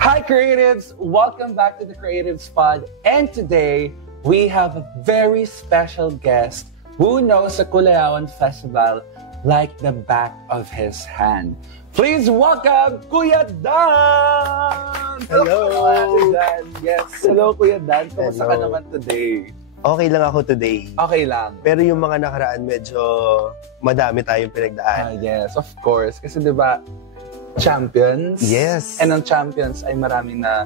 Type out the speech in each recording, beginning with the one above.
Hi creatives! Welcome back to the Creatives Pod, and today we have a very special guest who knows the Kulayawan Festival like the back of his hand. Please welcome Kuya Dan! Hello! Kuya Dan. Yes, hello Kuya Dan. Kumusta ka naman today? Okay lang ako today. Okay lang. Pero yung mga nakaraan medyo madami tayong pinagdaan. Yes, of course. Kasi di ba, champions? Yes. And ang champions ay marami na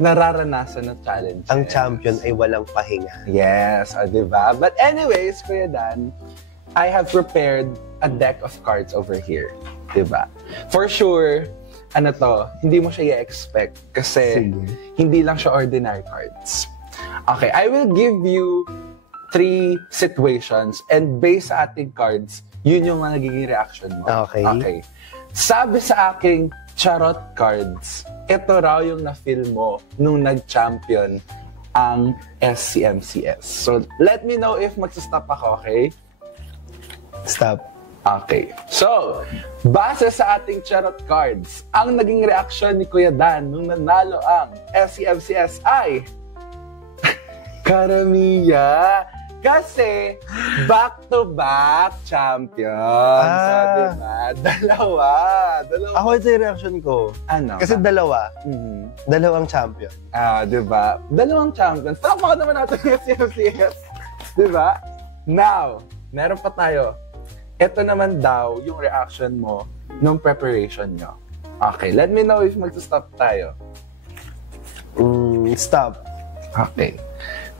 nararanasan na challenge. Ang champion ay walang pahinga. Yes, di ba? But anyways, Kuya Dan, I have prepared a deck of cards over here. Di ba? For sure, hindi mo siya i-expect kasi hindi lang siya ordinary cards. Okay, I will give you 3 situations and based sa ating cards, yun yung magiging reaction mo. Okay. Sabi sa aking charot cards, ito raw yung na-feel mo nung nag-champion ang SCMCS. So, let me know if mag-stop ako, okay? Stop. Okay. So, base sa ating charot cards, ang naging reaksyon ni Kuya Dan nung nanalo ang SCMCS ay karamiya. Kasi back-to-back champion. So, diba? Dalawa. Ako ito yung reaction ko. Ano? Kasi dalawa. Dalawang champion. Diba? Dalawang champions. Palakpakan naman natin yung SCMCS. Diba? Now, meron pa tayo. Ito naman daw yung reaction mo nung preparation nyo. Okay, let me know if mag-stop tayo. Stop. Okay.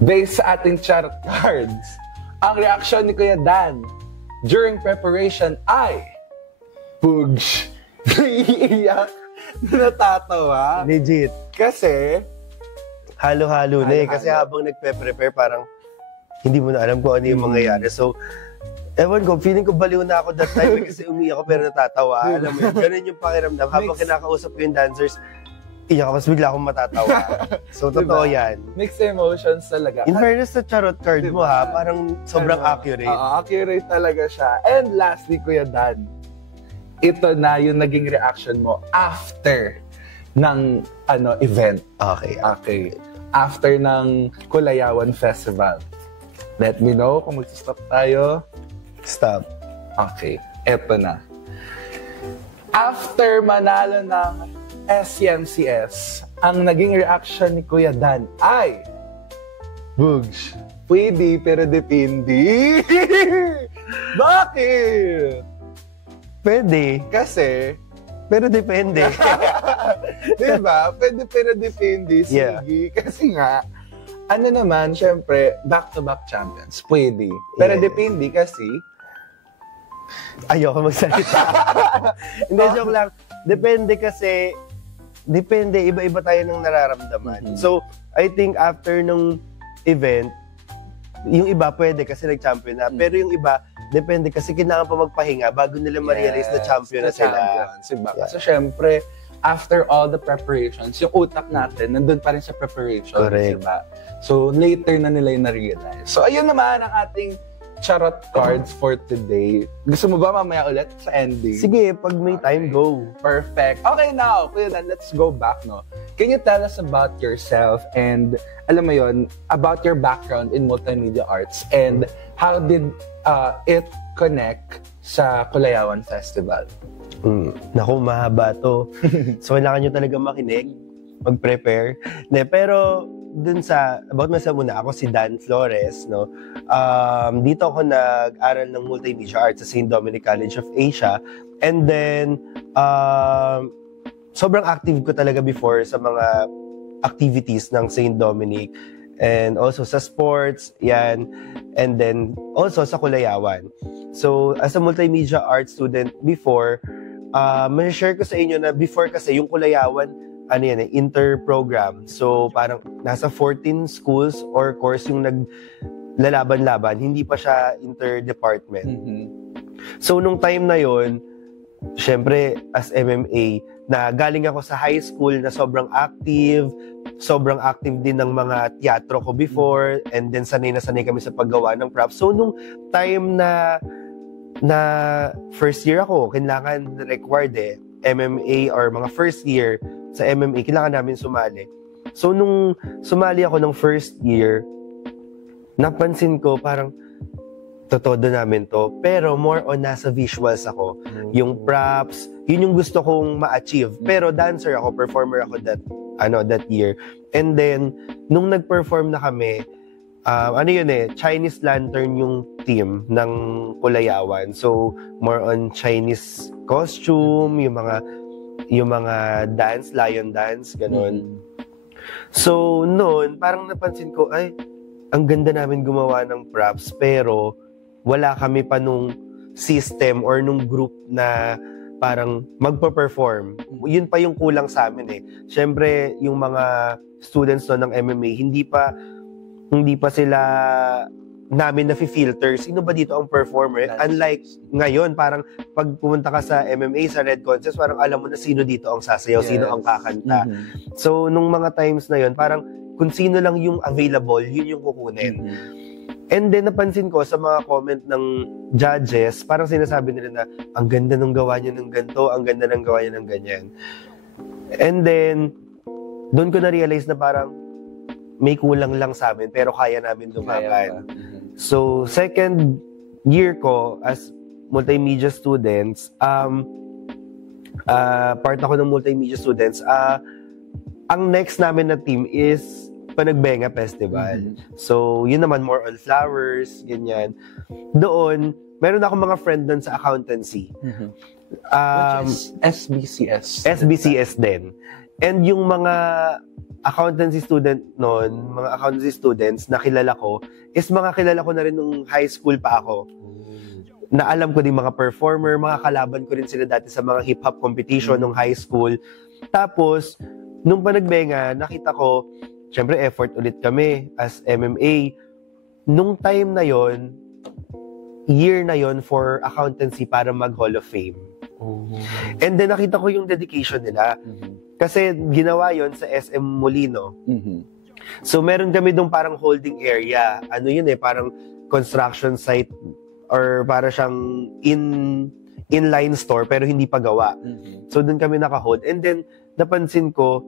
Based sa ating charot cards, ang reaksyon ni Kuya Dan during preparation ay Pugs. Naiiyak, natatawa. Legit. Kasi halo-halo na eh. Kasi habang nagpe-prepare, parang hindi mo na alam kung ano yung mangyayari. So, ewan ko, feeling ko baliw na ako that time kasi umiyak ako pero natatawa. Alam mo yun, ganun yung pakiramdam. Habang kinakausap ko yung dancers, iyak ako, mas bigla akong matatawa. So, totoo yan. Mixed emotions talaga. In fairness sa charot card mo ha, parang sobrang accurate. Accurate talaga siya. And lastly, Kuya Dan, ito na yung naging reaction mo after ng event. Okay. After ng Kulayawan Festival. Let me know kung mag-stop tayo. Stop. Okay, eto na. After manalo ng SCMCS, ang naging reaction ni Kuya Dan ay Bugs. Pwede pero depende. Bakit? Pwede. Kasi pero depende. diba? Pwede pero depende. Sige. Yeah. Kasi nga, syempre, back-to-back champions. Pwede. Pero depende kasi ayoko magsalita. Hindi, joke lang. Depende kasi, iba-iba tayo ng nararamdaman. So, I think after nung event, yung iba pwede kasi nag-champion na. Pero yung iba, depende kasi kailangan pa magpahinga bago nila ma-realize na champion na sila. Diba? So, syempre, after all the preparations, yung utak natin, nandun pa rin sa preparation. Correct. Diba? So, later na nila yung na-realize. So, ayun naman ang ating charot cards for today. Gusto mo ba mamaya ulit sa ending? Sige, pag may time, go. Perfect. Okay, now, Kuya Dan, let's go back, no? Can you tell us about yourself and, alam mo yun, about your background in multimedia arts and how did it connect sa Kulayawan Festival? Naku, mahaba to. So, kailangan nyo talaga makinig, mag-prepare. Pero, dun sa, about myself muna, ako si Dan Flores, no? Dito ako nag-aral ng Multimedia Arts sa St. Dominic College of Asia. And then, sobrang active ko talaga before sa mga activities ng St. Dominic. And also sa sports, yan. And then, also sa Kulayawan. So, as a Multimedia Arts student before, ma-share ko sa inyo na before kasi yung Kulayawan, inter-program. So, parang nasa 14 schools or course yung naglalaban-laban, hindi pa siya inter-department. So, nung time na yon, syempre, as MMA, na galing ako sa high school na sobrang active din ng mga teatro ko before, and then sanay na sanay kami sa paggawa ng props. So, nung time na na first year ako, kailangan required MMA or mga first year sa MMA, kailangan namin sumali. So, nung sumali ako ng first year, napansin ko parang totodo namin to. Pero more on nasa visuals ako. Yung props, yun yung gusto kong ma-achieve. Pero dancer ako, performer ako that year. And then, nung nag-perform na kami, Chinese Lantern yung team ng Kulayawan. So, more on Chinese costume, yung mga dance, lion dance, ganun. So, noon, parang napansin ko, ay, ang ganda namin gumawa ng props, pero wala kami pa nung system or nung group na parang magpa-perform. Yun pa yung kulang sa amin Siyempre, yung mga students no ng MMA, hindi pa sila namin na-filter. Sino ba dito ang performer? Unlike ngayon, parang pag pumunta ka sa MMA, sa Red Contest, parang alam mo na sino dito ang sasayaw, sino ang kakanta. So, nung mga times na yun, parang kung sino lang yung available, yun yung kukunin. And then, napansin ko sa mga comment ng judges, parang sinasabi nila na, ang ganda ng gawa niya ng ganito, ang ganda ng gawa niya ng ganyan. And then, doon ko na-realize na parang, may kulang lang sa amin, pero kaya namin lumaban. So, second year ko as multimedia students, part ako ng multimedia students, ang next namin na team is Panagbenga Festival. So, yun naman more on flowers, ganyan. Doon, meron ako mga friend doon sa accountancy. Which is SBCS. SBCS din. And yung mga accountancy student noon, mga accountancy students na kilala ko, is mga kilala ko na rin nung high school pa ako. Na alam ko din mga performer, mga kalaban ko rin sila dati sa mga hip-hop competition nung high school. Tapos, nung Panagbenga, nakita ko, syempre effort ulit kami as MMA. Nung time na yon, year na yon for accountancy para mag-Hall of Fame. And then nakita ko yung dedication nila. Kasi ginawa yon sa SM Molino. So meron kami doon parang holding area. Ano yun parang construction site or para siyang inline store pero hindi pa gawa. So doon kami naka-hold. And then napansin ko,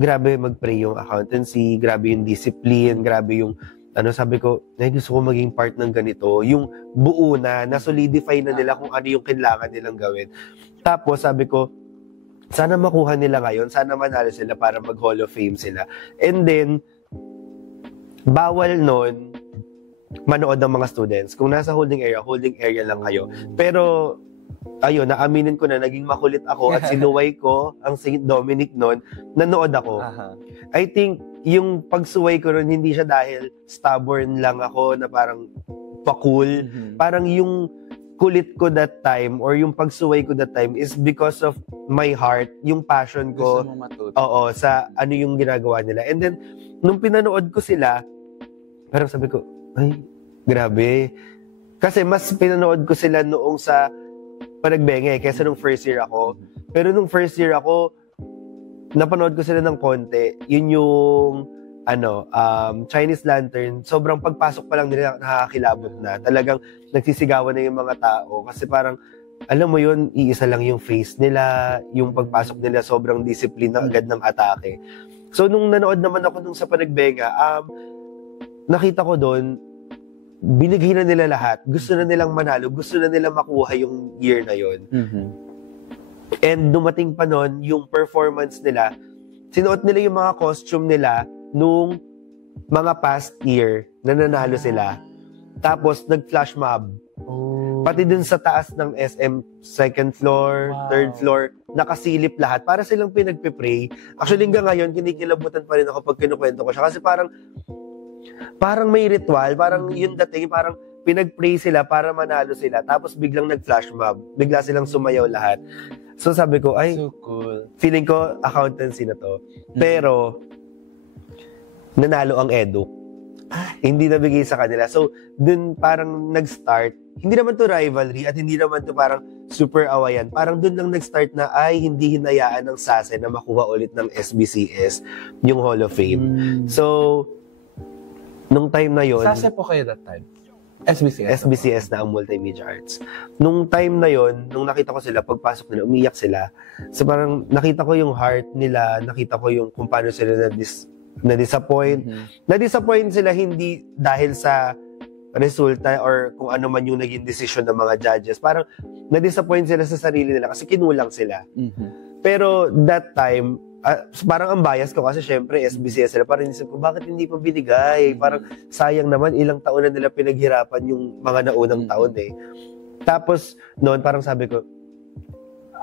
grabe mag-pray yung accountancy, grabe yung discipline, grabe yung sabi ko, gusto ko maging part ng ganito. Yung buo na solidify na nila kung ano yung kailangan nilang gawin. Tapos sabi ko, sana makuha nila ngayon, sana manalo sila para mag-Hall of Fame sila. And then, bawal nun manood ng mga students. Kung nasa holding area lang kayo. Pero, ayun, naaminin ko na, naging makulit ako at sinuway ko ang St. Dominic nun, nanood ako. I think, yung pagsuway ko nun, hindi siya dahil stubborn lang ako na parang pa-cool. Parang yung kulit ko that time or yung pagsuway ko that time is because of my heart, yung passion ko. Gusto mo matuto. Oo, sa ano yung ginagawa nila. And then, nung pinanood ko sila, parang sabi ko, ay, grabe. Kasi mas pinanood ko sila noong sa Panagbenga kaysa nung first year ako. Pero nung first year ako, napanood ko sila ng konti. Yun yung Chinese Lantern. Sobrang pagpasok pa lang nila nakakilabot na. Talagang nagsisigawan na yung mga tao. Kasi parang, alam mo yun, iisa lang yung face nila. Yung pagpasok nila, sobrang discipline na agad ng atake. So, nung nanood naman ako nung sa Panagbenga, nakita ko doon, binigay na nila lahat. Gusto na nilang manalo. Gusto na nilang makuha yung year na yun. And dumating pa nun, yung performance nila, sinuot nila yung mga costume nila nung mga past year na nanalo sila. Tapos, nag-flash mob. Pati dun sa taas ng SM, second floor, third floor, nakasilip lahat. Para silang pinagpipray. Actually, hanggang ngayon, kinikilabutan pa rin ako pag kinukwento ko siya. Kasi parang may ritual, parang yun dating, parang pinag-pray sila para manalo sila. Tapos biglang nag-flash mob. Bigla silang sumayaw lahat. So sabi ko, ay, so cool. Feeling ko, accountancy na to. Pero, nanalo ang edu. Hindi nabigay sa kanila. So, dun parang nag-start. Hindi naman to rivalry at hindi naman to parang super awayan. Parang dun lang nag-start na ay hindi hinayaan ng SASE na makuha ulit ng SBCS yung Hall of Fame. So, nung time na yon, SASE po kayo that time? SBCS na ang Multimedia Arts. Nung time na yon, nung nakita ko sila, pagpasok nila, umiyak sila. So parang nakita ko yung heart nila, nakita ko yung kung paano sila na-disappoint. Na-disappoint sila hindi dahil sa resulta or kung ano man yung naging decision ng mga judges. Parang na-disappoint sila sa sarili nila kasi kinulang sila. Pero that time, parang ang bias ko kasi syempre SBCS sila, parang isip ko, bakit hindi pa binigay? Parang sayang naman, ilang taon na nila pinaghirapan yung mga naunang taon eh. Tapos noon parang sabi ko,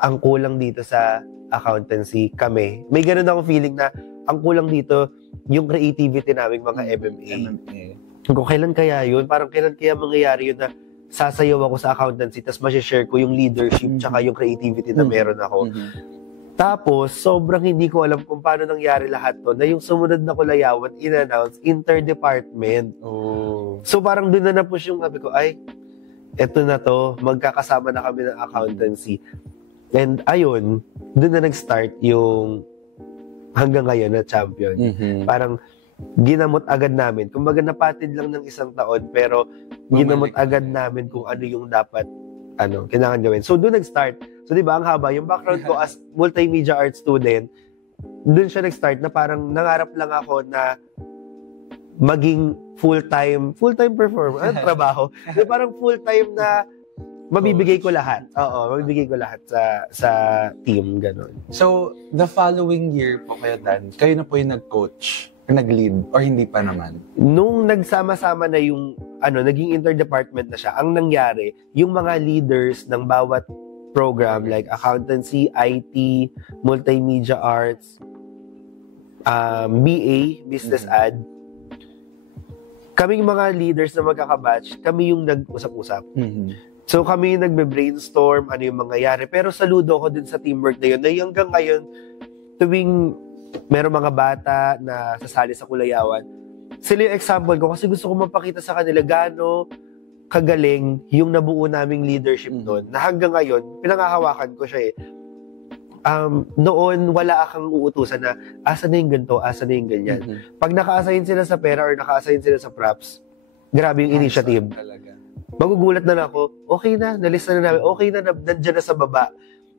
ang kulang dito sa accountancy kami. May ganun akong feeling na ang kulang dito yung creativity namin mga MMA. Kung kailan kaya yun, parang kailan kaya mangyayari yun na sasayaw ako sa accountancy tapos ma-share ko yung leadership tsaka yung creativity na meron ako. Tapos, sobrang hindi ko alam kung paano nangyari lahat to na yung sumunod na kulayawan, in-announce, interdepartment. So, parang doon na na-push yung sabi ko, ay, eto na to, magkakasama na kami ng accountancy. And ayun, doon na nag-start yung hanggang ngayon na champion. Parang, ginamot agad namin. Kumbaga napatid lang ng isang taon, pero ginamot agad namin kung ano yung dapat kailangan gawin. So, doon nag-start. So, di ba, ang haba, yung background ko as multimedia art student, doon siya nag-start na parang nangarap lang ako na maging full-time performer. Anong trabaho? So, parang full-time na mabibigay ko lahat. Oo, mabibigay ko lahat sa team, gano'n. So, the following year po kayo, Dan, kayo na po yung nag-coach, nag-lead, or hindi pa naman? Nung nagsama-sama na yung, naging interdepartment na siya, ang nangyari, yung mga leaders ng bawat program like accountancy, IT, multimedia arts, BA, business ad, kaming mga leaders na magkakabatch, kami yung nag-usap-usap. So kami yung nagbe-brainstorm, ano yung mangyayari. Pero saludo ko din sa teamwork na yun, na hanggang ngayon, tuwing meron mga bata na sasali sa kulayawan, sila yung example ko kasi gusto ko mapakita sa kanila gaano kagaling yung nabuo naming leadership doon, na hanggang ngayon, pinangahawakan ko siya eh. Noon, wala akong uutusan na asa na yung ganito, asa na yung ganyan. Pag naka-assign sila sa pera or naka-assign sila sa props, grabe yung initiative. Magugulat na ako, okay na, nalista na namin, okay na, nandiyan na sa baba.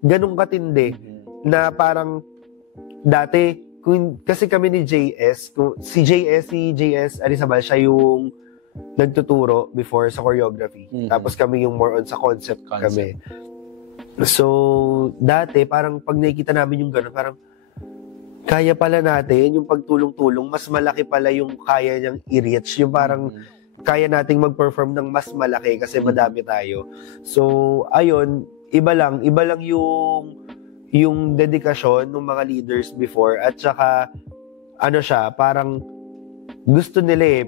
Ganong katindi, na parang dati, kasi kami ni JS, si JS Arizabal, siya yung nagtuturo before sa choreography. Tapos kami yung more on sa concept. Kami. So, dati, parang pag nakikita namin yung gano'n, parang kaya pala natin, yung pagtulong-tulong, mas malaki pala yung kaya niyang i-reach. Yung parang kaya nating mag-perform ng mas malaki kasi madami tayo. So, ayun, iba lang yung dedikasyon ng mga leaders before at saka, parang gusto nila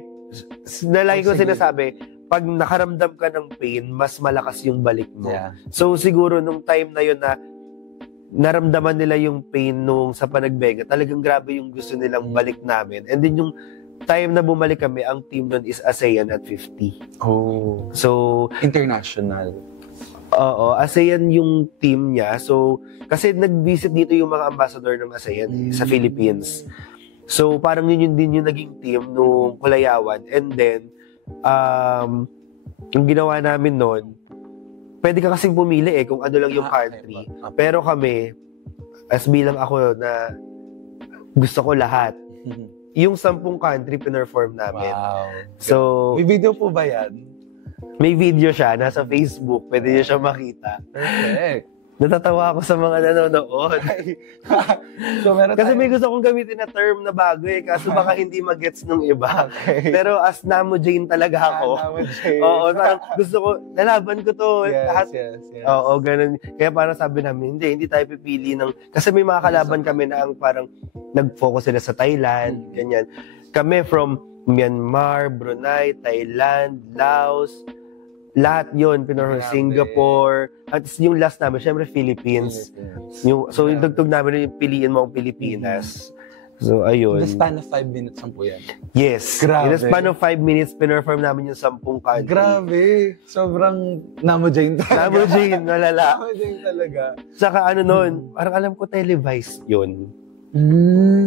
nalagi ko sinasabi, pag nakaramdam ka ng pain, mas malakas yung balik mo. So, siguro, nung time na yun na naramdaman nila yung pain nung sa panagbenga, talagang grabe yung gusto nilang balik namin. And then, yung time na bumalik kami, ang team nun is ASEAN at 50. So, international. Oo, ASEAN yung team niya. So, kasi nag-visit dito yung mga ambassador ng ASEAN sa Philippines. So, parang yun din yung naging team nung kulayawan. And then, yung ginawa namin noon, pwede ka kasing pumili kung ano lang yung country. Pero kami, as bilang ako na gusto ko lahat, yung 10 country pinerform namin. Wow. So, may video po ba yan? May video siya, nasa Facebook, pwede niyo siya makita. Perfect. Natatawa ako sa mga nanonood. So, kasi may gusto kong gamitin na term na bago kaso baka hindi magets nung iba. Okay. Pero as Namo Jane talaga ako. Namo Jane. Oo, gusto ko, lalaban ko to. Yes. Oo, ganun. Kaya parang sabi namin, hindi tayo pipili ng, kasi may mga kalaban kami na ang parang nag-focus sila sa Thailand, ganyan. Kami from Myanmar, Brunei, Thailand, Laos, lahat yun, Singapore, at yung last namin, syempre Philippines. Yung dugtog namin yung piliin mo ang Pilipinas. So, ayun. In the span of 5 minutes lang po yan. Yes. Grabe. In the span of 5 minutes, pinerform namin yung 10 country. Grabe. Sobrang Namo Jane talaga. Namo Jane, nalala. Namo Jane talaga. Saka nun, parang alam ko televised yun.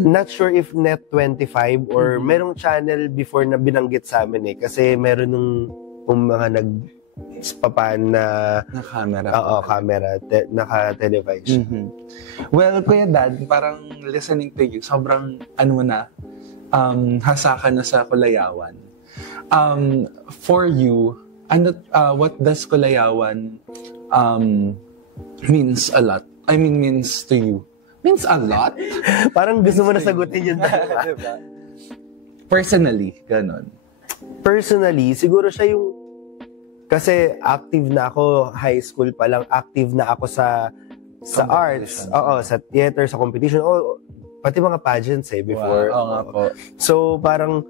Not sure if Net25 or merong channel before na binanggit sa amin kasi meron nung mga papan na camera. Oo, camera, naka-televise. Mm-hmm. Well, Kuya Dad, parang listening to you, sobrang hasakan na sa Kulayawan. For you, what does Kulayawan means a lot? I mean, means to you? Means a lot? Parang gusto mo na sagutin yun. Diba? Personally, ganon. Personally, siguro siya yung kasi active na ako, high school pa lang, active na ako sa arts. Oo, sa theater, sa competition. Pati mga pageants before. Wow, nga po. So, parang,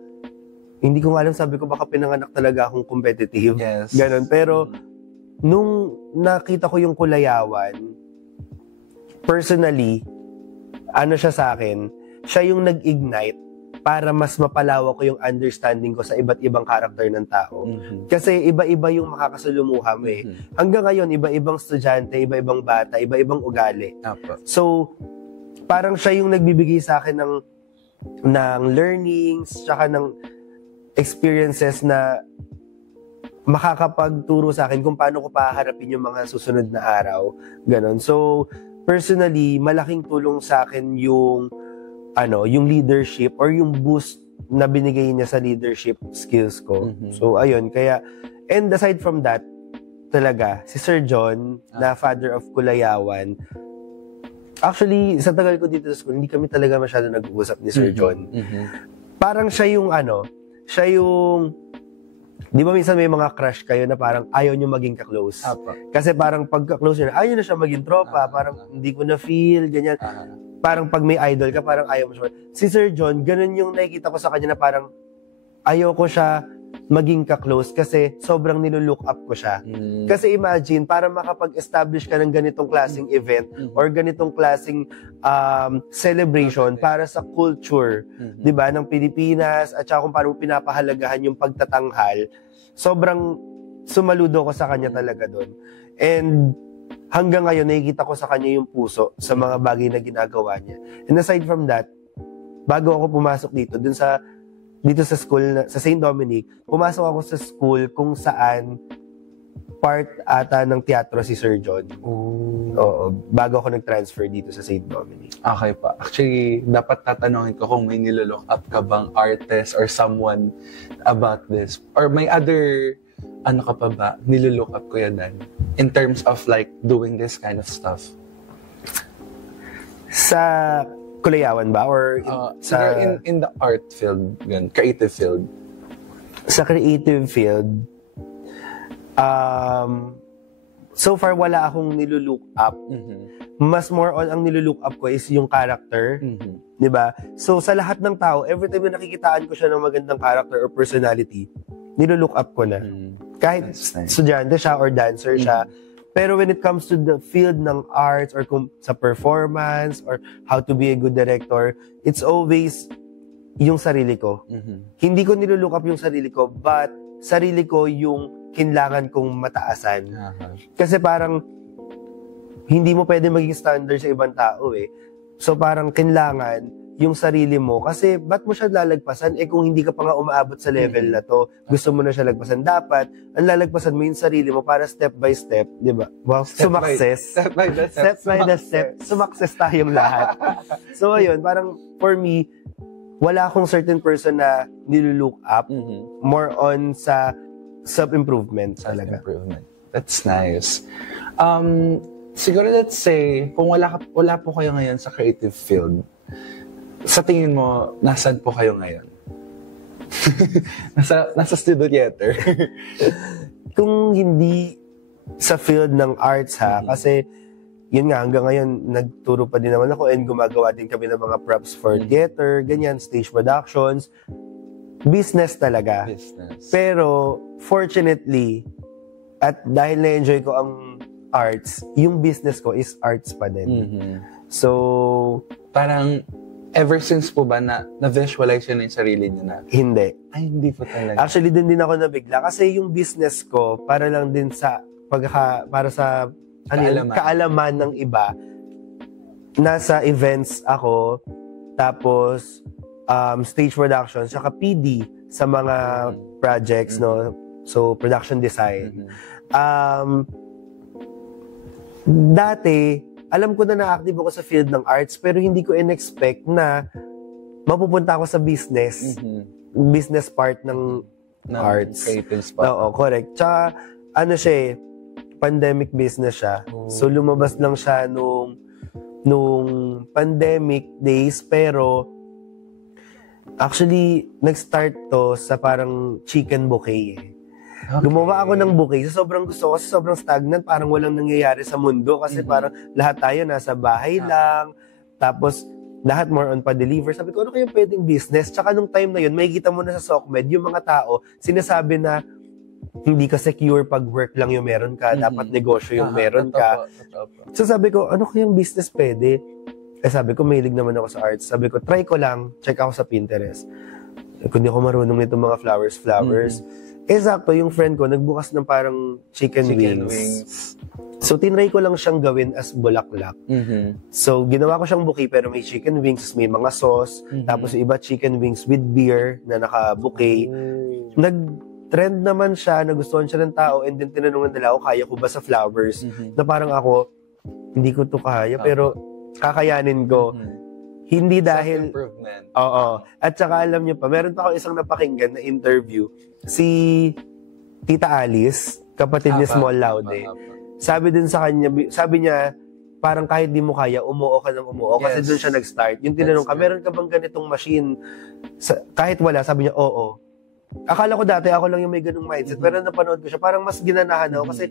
hindi ko alam, sabi ko, baka pinanganak talaga akong competitive. Yes. Ganon. Pero, nung nakita ko yung Kulayawan, personally, siya sa akin, siya yung nag-ignite para mas mapalawak ko yung understanding ko sa iba't ibang karakter ng tao. Mm-hmm. Kasi iba-iba yung makakasalumuha mo Hanggang ngayon, iba-ibang estudyante, iba-ibang bata, iba-ibang ugali. So, parang siya yung nagbibigay sa akin ng learnings, tsaka ng experiences na makakapagturo sa akin kung paano ko paharapin yung mga susunod na araw. Ganon. So, personally, malaking tulong sa akin yung leadership or yung boost na binigay niya sa leadership skills ko. Mm-hmm. So, ayun. Kaya, and aside from that, talaga, si Sir John, na father of Kulayawan, actually, sa tagal ko dito sa school, hindi kami talaga masyado nag-uusap ni Sir John. Mm-hmm. Parang siya yung, di ba minsan may mga crush kayo na parang ayaw nyo maging ka-close? Kasi parang pagka-close nyo, ayaw na siya maging tropa, parang hindi ko na feel, ganyan. Parang pag may idol ka, parang ayaw mo siya. Si Sir John, ganun yung nakikita ko sa kanya na parang ayaw ko siya maging ka-close kasi sobrang nilulook up ko siya. Kasi imagine, para makapag-establish ka ng ganitong klaseng event or ganitong klaseng celebration para sa culture, di ba, ng Pilipinas at saka kung paano pinapahalagahan yung pagtatanghal, sobrang sumaludo ko sa kanya talaga doon. And hanggang ngayon, nakikita ko sa kanya yung puso sa mga bagay na ginagawa niya. And aside from that, bago ako pumasok dito sa school, sa St. Dominic, pumasok ako sa school kung saan part ata ng teatro si Sir John. Oo, bago ako nag-transfer dito sa St. Dominic. Okay pa. Actually, dapat tatanungin ko kung may nilolook up ka bang artist or someone about this. Or may other, ka pa ba, nilolook up ko yan in terms of like doing this kind of stuff? Sa Kulayawan ba? Or in the art field, creative field? Sa creative field, so far wala akong nilulook up. Mas more on ang nilulook up ko is yung character. Di ba? So sa lahat ng tao, every time na nakikitaan ko siya ng magandang character or personality, nilulook up ko na. Kahit estudyante siya or dancer siya. Pero when it comes to the field ng arts or sa performance or how to be a good director, it's always yung sarili ko. Hindi ko nilulook up yung sarili ko, but sarili ko yung kailangan kong mataasan. Kasi parang hindi mo pwede maging standard sa ibang tao So parang kailangan yung sarili mo. Kasi ba't mo siya lalagpasan? Kung hindi ka pa nga umaabot sa level na to, gusto mo na siya lagpasan. Dapat, ang lalagpasan mo yung sarili mo para step by step, di ba? Wow, step by step, sumakses tayong lahat. So ayun, parang for me, wala akong certain person na nilulook up. More on sa self-improvement talaga. Self-improvement. That's nice. Siguro let's say, kung wala po kayo ngayon sa creative field, sa tingin mo, nasaan po kayo ngayon? nasa studio theater. Kung hindi sa field ng arts kasi yun nga, hanggang ngayon, nagturo pa din naman ako and gumagawa din kami ng mga props for theater, ganyan, stage productions. Business talaga. Pero, fortunately, at dahil na-enjoy ko ang arts, yung business ko is arts pa din. So, parang, ever since po ba na-visualize yun yung sarili niyo na? Hindi. Ay, hindi po talaga. Actually, din ako nabigla. Kasi yung business ko, para lang din sa, para sa kaalaman ng iba, nasa events ako, tapos, stage productions, saka PD sa mga projects, no? So, production design. Dati, alam ko na na-active ako sa field ng arts, pero hindi ko in-expect na mapupunta ako sa business. Business part ng arts. Creative spot. Oo, correct. Tsaka, ano siya pandemic business siya. So, lumabas lang siya nung pandemic days, pero actually, nag-start to sa parang chicken bouquet eh. Okay. Gumawa ako ng bouquet. So, sobrang gusto ko kasi sobrang stagnant. Parang walang nangyayari sa mundo kasi parang lahat tayo nasa bahay lang. Tapos, lahat more on pa-deliver. Sabi ko, ano kayong pwedeng business? Tsaka nung time na yun, may kita mo na sa SOCMED, yung mga tao, sinasabi na hindi ka secure pag work lang yung meron ka. Dapat negosyo yung meron ka. So, sabi ko, ano kayong business pwede? Sabi ko, mahilig naman ako sa arts. Sabi ko, try ko lang. Check ako sa Pinterest. Kung di ako marunong nito mga flowers. Sakto, yung friend ko, nagbukas ng parang chicken wings. So, tinry ko lang siyang gawin as bulaklak. So, ginawa ko siyang bouquet, pero may chicken wings, may mga sauce, tapos yung iba chicken wings with beer na naka-bouquet. Nag-trend naman siya, nagustuhan siya ng tao, and then tinanungan nila ako, kaya ko ba sa flowers? Na parang ako, hindi ko to kaya, pero kakayanin ko. Hindi dahil... Self-improvement. Oo. At saka alam niyo pa, meron pa ako isang napakinggan na interview. Si Tita Alice, kapatid ni Small Laude. Sabi din sa kanya, sabi niya, parang kahit di mo kaya, umuo ka ng umuo. Kasi doon siya nag-start. Yung tinanong ka, meron ka bang ganitong machine? Kahit wala, sabi niya, oo. Akala ko dati, ako lang yung may ganung mindset. Pero napanood ko siya, parang mas ginanahan ako. Kasi,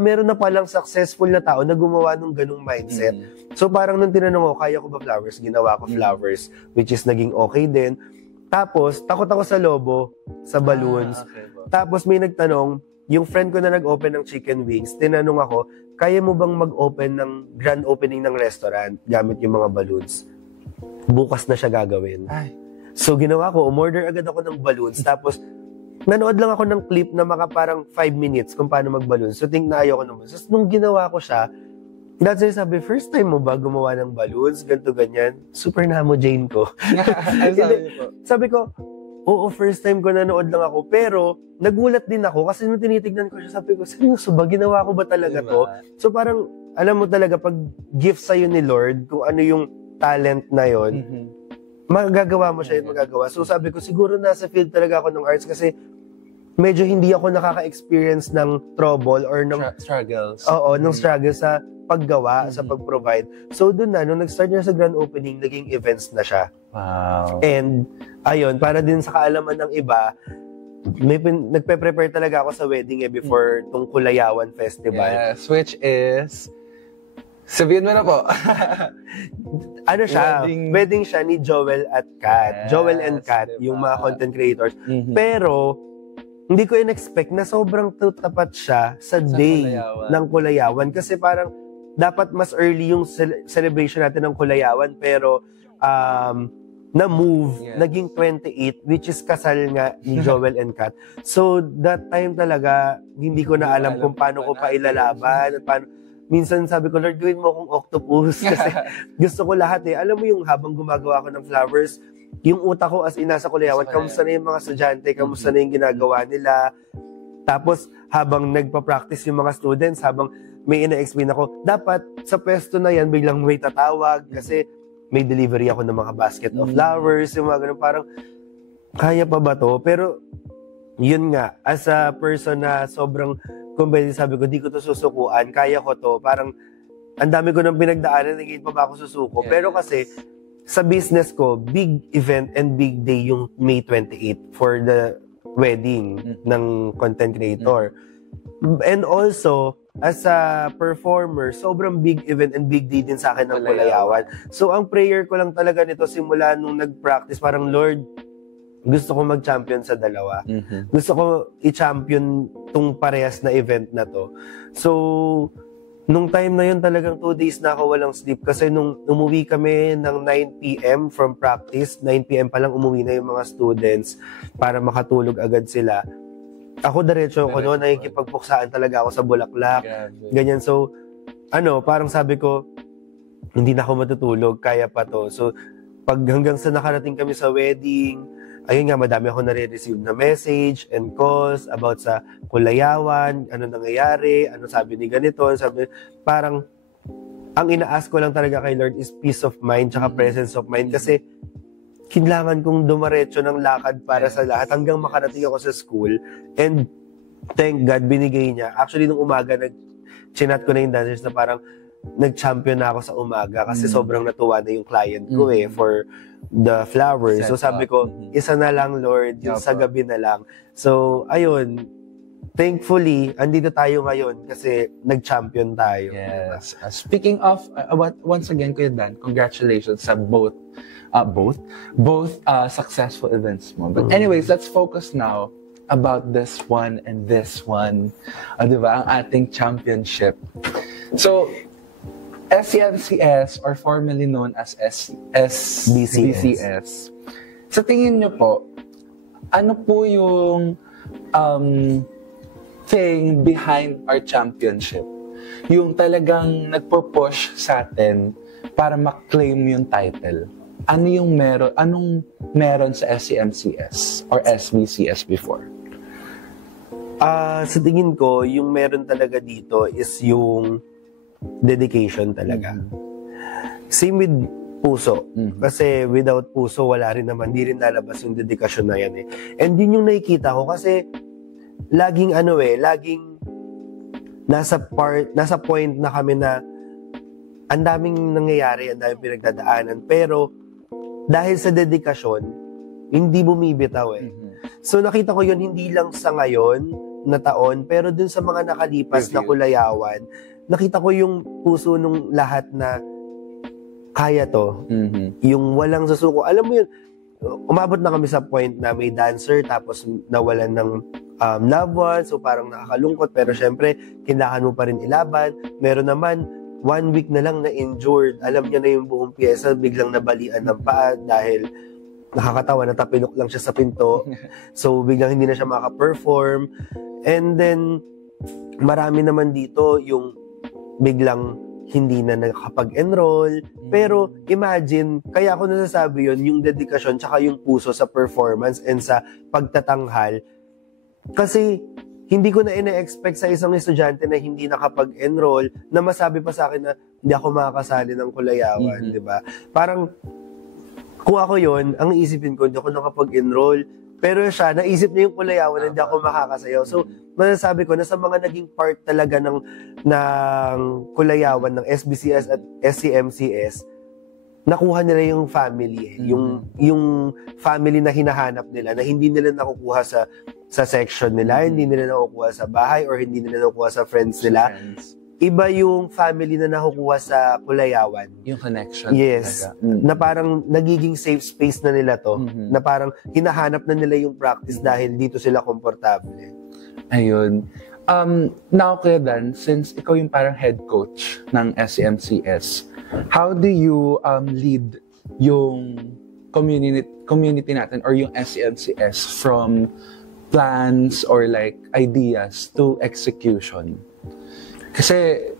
meron na palang successful na tao na gumawa ng ganung mindset. So parang nung tinanong ko, kaya ko ba flowers? Ginawa ko flowers, which is naging okay din. Tapos, takot ako sa lobo, sa balloons. Tapos may nagtanong, yung friend ko na nag-open ng chicken wings, tinanong ako, kaya mo bang mag-open ng grand opening ng restaurant gamit yung mga balloons? Bukas na siya gagawin. So ginawa ko, umorder agad ako ng balloons. Tapos, nanood lang ako ng clip na mga parang 5 minutes kung paano mag-balloons. So, think na ayoko naman. So, nung ginawa ko siya, dahil sabi, first time mo ba gumawa ng balloons? Ganto ganyan. Super namo Jane ko. Sabi ko, oo, first time ko nanood lang ako. Pero, nagulat din ako kasi nung tinitignan ko siya, sabi ko, seryoso ba? Ginawa ko ba talaga to? So, parang, alam mo talaga, pag gift sa'yo ni Lord, kung ano yung talent na yon, magagawa mo siya yung magagawa. So, sabi ko, siguro nasa field talaga ako ng arts kasi medyo hindi ako nakaka-experience ng trouble or ng struggles. Oo, ng struggle sa paggawa, sa pag-provide. So doon na, nung nag-start niya sa grand opening, naging events na siya. Wow. And, ayun, para din sa kaalaman ng iba, nagpe-prepare talaga ako sa wedding before tong Kulayawan Festival. Yes, which is... Sabihin mo na po. Ano siya? Wedding siya ni Joel at Kat. Joel and Kat, yung mga content creators. Pero, hindi ko in-expect na sobrang tapat siya sa day ng Kulayawan. Kasi parang dapat mas early yung celebration natin ng Kulayawan. Pero na-move, naging 28, which is kasal nga ni Joel and Kat. So that time talaga, hindi ko na alam kung paano ko pa ilalaban. At paano. Minsan sabi ko, Lord, gawin mo akong octopus. Kasi gusto ko lahat eh. Alam mo yung habang gumagawa ko ng flowers, yung utak ko as inasa Kulayawan, kamusta na yung mga estudyante, kamusta na yung ginagawa nila. Tapos, habang nagpa-practice yung mga students, habang may ina-explain ako, dapat sa pwesto na yan, biglang may tatawag kasi may delivery ako ng mga basket of flowers, yung mga ganun, parang, kaya pa ba to? Pero, yun nga, as a person na sobrang, kumbaga sabi ko, di ko to susukuan, kaya ko to, parang, ang dami ko nang pinagdaanan, naging pa ba ako susuko? Pero kasi, sa business ko, big event and big day yung May 28 for the wedding ng content creator. And also, as a performer, sobrang big event and big day din sa akin ng Kulayawan. So, ang prayer ko lang talaga nito simula nung nag-practice, parang, Lord, gusto ko mag-champion sa dalawa. Gusto ko i-champion tong parehas na event na to. So, nung time na yun, talagang 2 days na ako walang sleep. Kasi nung umuwi kami ng 9 p.m. from practice, 9 p.m. pa lang umuwi na yung mga students para makatulog agad sila. Ako diretso ko noon, nakikipagpuksaan talaga ako sa bulaklak. Ganyan. So, parang sabi ko, hindi na ako matutulog, kaya pa to. So, pag hanggang sa nakarating kami sa wedding, ayun nga, madami ako nare-receive na message and calls about sa Kulayawan, ano nangyayari, ano sabi ni ganito, sabi, parang, ang ina-ask ko lang talaga kay Lord is peace of mind tsaka presence of mind kasi kailangan kong dumaretso ng lakad para sa lahat hanggang makarating ako sa school. And thank God, binigay niya. Actually, nung umaga, chinat ko na yung dancers na parang nag-champion na ako sa umaga kasi sobrang natuwa na yung client ko for the flowers. So sabi ko, isa na lang, Lord, yung sa gabi na lang. So, ayun, thankfully, andito tayo ngayon kasi nag-champion tayo. Yes. Speaking of, once again, Kuya Dan, congratulations sa both successful events mo. But anyways, let's focus now about this one and this one. Diba? Ang ating championship. So, SCMCS, or formerly known as SBCS. Sa tingin nyo po, ano po yung thing behind our championship? Yung talagang nagpo-push sa atin para ma-claim yung title. Ano yung anong meron sa SCMCS or SBCS before? Sa tingin ko, yung meron talaga dito is yung dedication talaga. Same with puso. Kasi without puso, wala rin naman. Di rin lalabas yung dedikasyon na yan eh. And yun yung nakikita ko kasi laging nasa point na kami na ang daming nangyayari, ang daming pinagdadaanan. Pero dahil sa dedikasyon, hindi bumibitaw eh. So nakita ko yun hindi lang sa ngayon na taon, pero dun sa mga nakalipas na Kulayawan, nakita ko yung puso nung lahat na kaya to. Yung walang susuko. Alam mo yun, umabot na kami sa point na may dancer tapos nawalan ng loved ones, so parang nakakalungkot, pero syempre, kailangan mo pa rin ilaban. Meron naman, 1 week na lang na injured. Alam niya na yung buong pyesa, biglang nabalian ng paa dahil nakakatawa, natapilok lang siya sa pinto. So, biglang hindi na siya maka-perform. And then, marami naman dito yung biglang hindi na nakapag-enroll. Pero, imagine, kaya ako nasasabi yun, yung dedikasyon tsaka yung puso sa performance and sa pagtatanghal. Kasi, hindi ko na ina-expect sa isang estudyante na hindi nakapag-enroll na masabi pa sa akin na hindi ako makakasali ng Kulayawan, di ba? Parang, kung ako yon, ang isipin ko, hindi ako nakapag-enroll. Pero siya, naisip niya yung Kulayawan na hindi ako makakasayaw. So, masasabi ko na sa mga naging part talaga ng Kulayawan, ng SBCS at SCMCS, nakuha nila yung family. Yung family na hinahanap nila, na hindi nila nakukuha sa section nila, hindi nila nakukuha sa bahay, or hindi nila nakukuha sa friends nila. Iba yung family na nakukuha sa Kulayawan. Yung connection. Yes. Na parang nagiging safe space na nila to. Na parang hinahanap na nila yung practice dahil dito sila komportable. Ayun. Now, Kuya Dan, since ikaw yung parang head coach ng SCMCS, how do you lead yung community natin or yung SCMCS from plans or like ideas to execution? Kasi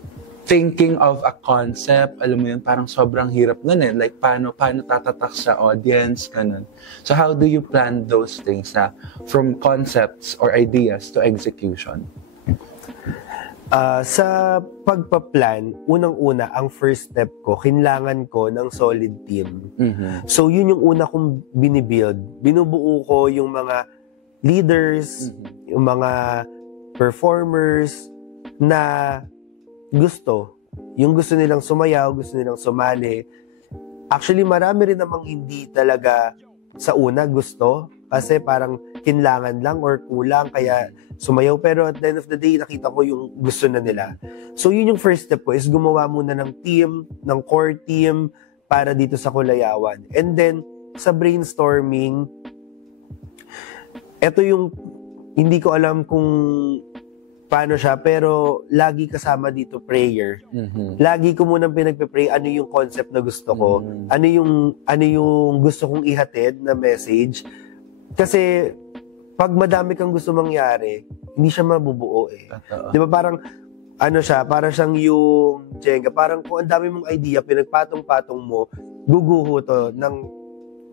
thinking of a concept, alam mo yun, parang sobrang hirap nun eh. Like, paano tatatak sa audience, ganun. So, how do you plan those things na from concepts or ideas to execution? Sa pagpa-plan, unang-una, ang first step ko, kailangan ko ng solid team. So, yun yung una kong binibuild. Binubuo ko yung mga leaders, yung mga performers, na gusto nilang sumayaw, gusto nilang sumali. Actually, marami rin namang hindi talaga sa una gusto kasi parang kinlangan lang or kulang kaya sumayaw, pero at the end of the day nakita ko yung gusto na nila. So yun yung first step ko, is gumawa muna ng team, ng core team para dito sa Kulayawan. And then sa brainstorming, eto yung hindi ko alam kung paano siya, pero lagi kasama dito prayer. Lagi ko munang pinagpe-pray ano yung concept na gusto ko, ano yung gusto kong ihatid na message. Kasi pag madami kang gusto mangyari, hindi siya mabubuo eh. Di ba parang ano siya, parang siyang yung Jenga, parang kung ang dami mong idea, pinagpatong-patong mo, guguho to ng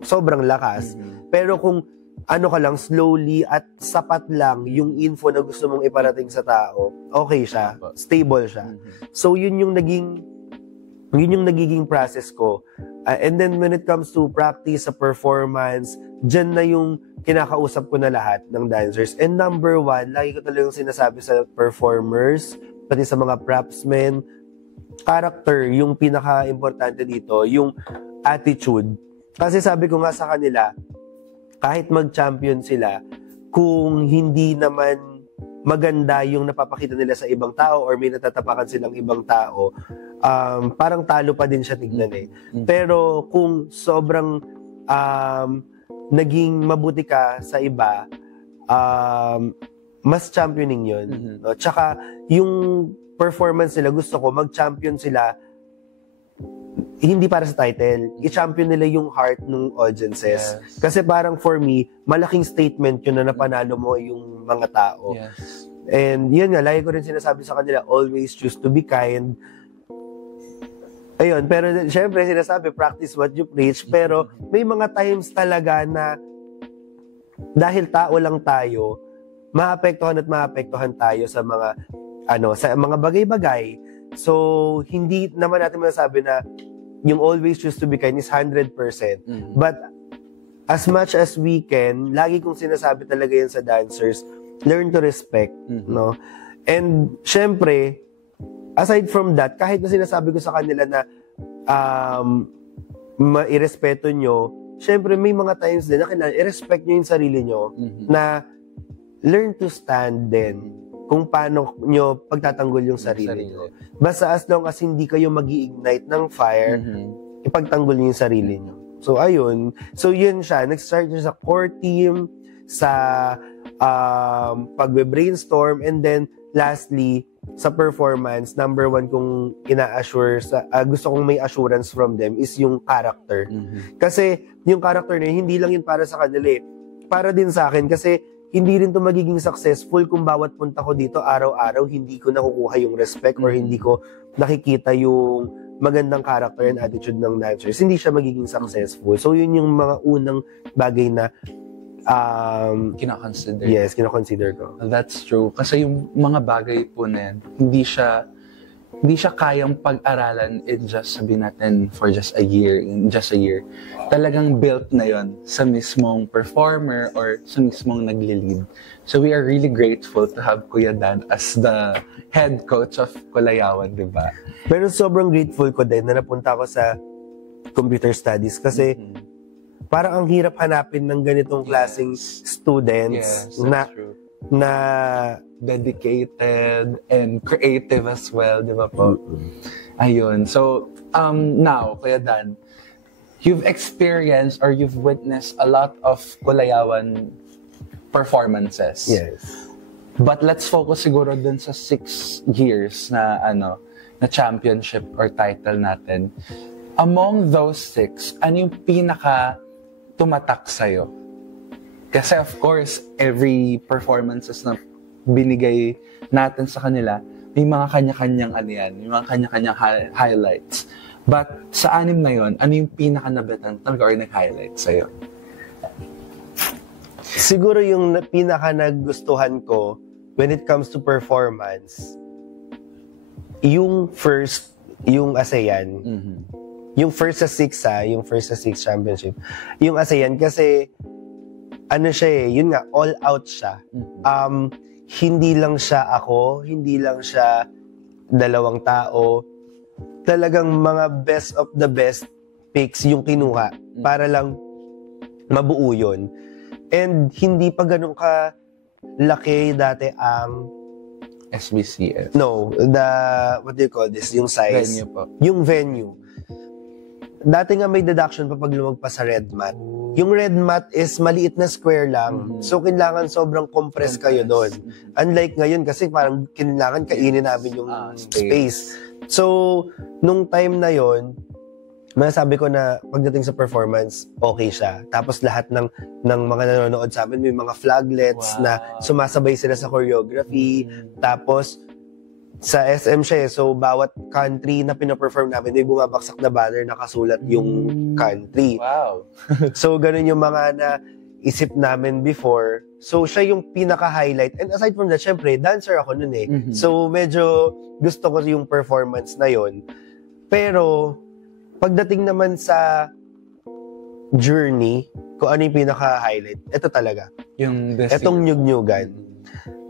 sobrang lakas. Pero kung ano ka lang, slowly at sapat lang yung info na gusto mong iparating sa tao, okay siya, stable siya. So yun yung nagiging process ko. And then when it comes to practice, sa performance, dyan na yung kinakausap ko na lahat ng dancers. And number one, lagi ko talagang sinasabi sa performers, pati sa mga propsmen, character, yung pinaka-importante dito, yung attitude. Kasi sabi ko nga sa kanila, kahit mag-champion sila, kung hindi naman maganda yung napapakita nila sa ibang tao or may natatapakan silang ibang tao, parang talo pa din siya tignan eh. Pero kung sobrang naging mabuti ka sa iba, mas championing yun. No? Tsaka yung performance nila, gusto ko mag-champion sila hindi para sa title. I-champion nila yung heart ng audiences. Yes. Kasi parang for me, malaking statement yun na napanalo mo yung mga tao. Yes. And yun nga, lagi ko rin sinasabi sa kanila, always choose to be kind. Ayun, pero syempre sinasabi, practice what you preach. Pero may mga times talaga na dahil tao lang tayo, maapektuhan tayo sa mga sa mga bagay-bagay. So, hindi naman natin masasabi na yung always choose to be kind is 100%. But as much as we can, lagi kong sinasabi talaga yan sa dancers, learn to respect, no? And syempre, aside from that, kahit na sinasabi ko sa kanila na mairespeto nyo, syempre may mga times din na kailangan i-respect nyo yung sarili nyo, na learn to stand din kung paano nyo pagtatanggol yung sarili nyo. Basta as long as hindi kayo mag-i-ignite ng fire, ipagtanggol nyo yung sarili nyo. So, ayun. So, yun siya. Nag-start siya sa core team, sa pagbe-brainstorm, and then, lastly, sa performance, number one kung ina-assure, gusto kong may assurance from them is yung character. Kasi, yung character na yun, hindi lang yun para sa kanila eh. Para din sa akin, kasi hindi rin to magiging successful kung bawat punta ko dito araw-araw hindi ko nakukuha yung respect or hindi ko nakikita yung magandang character and attitude ng dancers. Hindi siya magiging successful. So yun yung mga unang bagay na kinakonsider. Yes, kinakonsider ko. That's true. Kasi yung mga bagay po na yan, hindi siya kayang pag-aralan in just, sabihin natin, for just a year. Talagang built na yon sa mismong performer or sa mismong nagli-lead. So we are really grateful to have Kuya Dan as the head coach of Kulayawan, di ba? Pero sobrang grateful ko din na napunta ako sa computer studies kasi parang ang hirap hanapin ng ganitong klaseng students na dedicated and creative as well, di ba po? Ayun. So, now, Kuya Dan, you've experienced or you've witnessed a lot of Kulayawan performances. Yes. But let's focus siguro dun sa 6 years na na championship or title natin. Among those 6, ano yung pinaka tumatak sa'yo? Kasi of course, every performances na binigay natin sa kanila, may mga kanya-kanyang may mga kanya-kanyang highlights. But sa 6 na yon, ano yung pinaka-nabetan talaga or nag-highlight sa'yo? Siguro yung pinaka-nagustuhan ko when it comes to performance, yung first, yung ASEAN, yung first sa 6 championship, yung ASEAN kasi yun nga, all out siya. Hindi lang siya ako, hindi lang siya 2 tao. Talagang mga best of the best picks yung kinuha para lang mabuo yun. And hindi pa ganun ka laki dati ang SBCF. No, what do you call this? Yung size. Venue po. Yung venue. Dati nga may deduction pa pag lumagpas sa red mat. Yung red mat is maliit na square lang. So, kailangan sobrang compress kayo doon. Unlike ngayon kasi parang kailangan kainin namin yung space. So, nung time na yon, masasabi ko na pagdating sa performance, okay siya. Tapos lahat ng mga nanonood sa amin, may mga flaglets na sumasabay sila sa choreography. Tapos, sa SM siya so bawat country na pinaperform namin, may bumabaksak na banner nakasulat yung country. Wow. So, ganun yung mga na isip namin before. So, siya yung pinaka-highlight. And aside from that, syempre, dancer ako nun eh. Mhm. So, medyo gusto ko yung performance na yon. Pero, pagdating naman sa journey, kung ano yung pinaka-highlight, ito talaga. Yung Etong nyug-nyugan.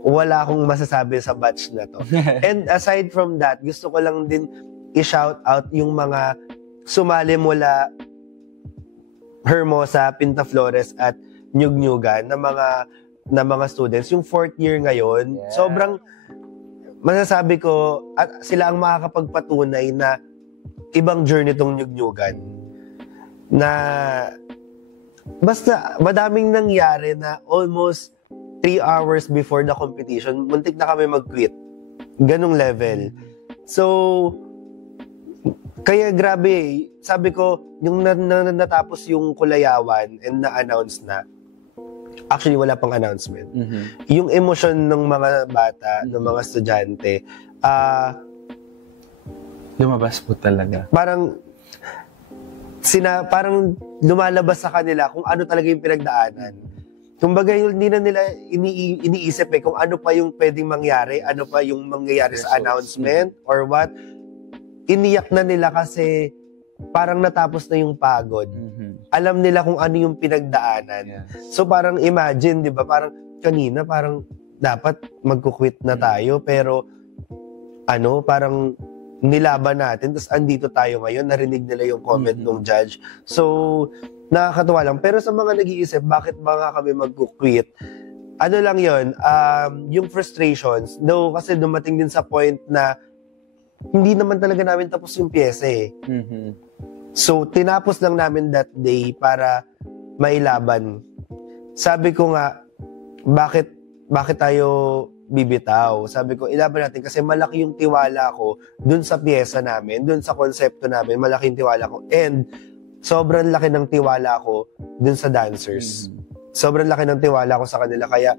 Wala akong masasabi sa batch na to. And aside from that, gusto ko lang din i-shout out yung mga sumali mula Hermosa, Pintaflores at Nyug-Nyugan na mga students. Yung 4th year ngayon, Yeah. sobrang masasabi ko at sila ang makakapagpatunay na ibang journey tong Nyug-Nyugan. Na basta madaming nangyari na almost 3 hours before the competition, muntik na kami mag-quit. Ganong level. So, kaya grabe, sabi ko, yung natapos yung Kulayawan and na-announce na, actually wala pang announcement. Mhm. Yung emosyon ng mga bata, ng mga estudyante, Lumabas po talaga. parang lumalabas sa kanila kung ano talaga yung pinagdaanan. Kumbaga, hindi na nila iniisip kung ano pa yung pwedeng mangyari, ano pa yung mangyayari sa announcement or what. Iniyak na nila kasi parang natapos na yung pagod. Mhm. Alam nila kung ano yung pinagdaanan. Yes. So parang imagine, di ba? Parang kanina, parang dapat magkukwit na tayo, pero parang nilaban natin, tapos andito tayo ngayon, narinig nila yung comment ng judge. So, nakakatuwa lang. Pero sa mga nag-iisip, bakit ba nga kami magkukwit? Ano lang yun, yung frustrations, kasi dumating din sa point na hindi naman talaga namin tapos yung pyesa eh. Mhm. So, tinapos lang namin that day para mailaban. Sabi ko nga, bakit tayo bibitaw? Sabi ko, ilaban natin kasi malaki yung tiwala ko dun sa pyesa namin, dun sa konsepto namin, malaki yung tiwala ko. And, sobrang laki ng tiwala ko dun sa dancers. Sobrang laki ng tiwala ko sa kanila. Kaya,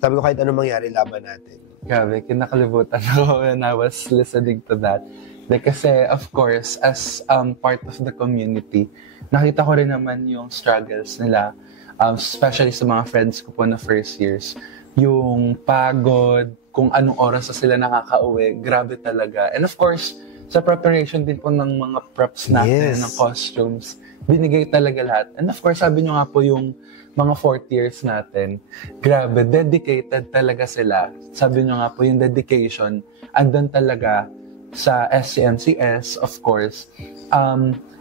sabi ko, kahit anong mangyari, laban natin. Grabe, kinakalibutan ako when I was listening to that. Like, kasi, of course, as part of the community, nakita ko rin naman yung struggles nila, especially sa mga friends ko po na first years. Yung pagod, kung anong oras na sila nakakauwi, grabe talaga. And of course, sa preparation din po ng mga props natin, Yes. ng costumes, binigay talaga lahat. And of course, sabi nyo nga po yung mga 4th years natin, grabe, dedicated talaga sila. Sabi nyo nga po, yung dedication, andun talaga sa SCMCS, of course.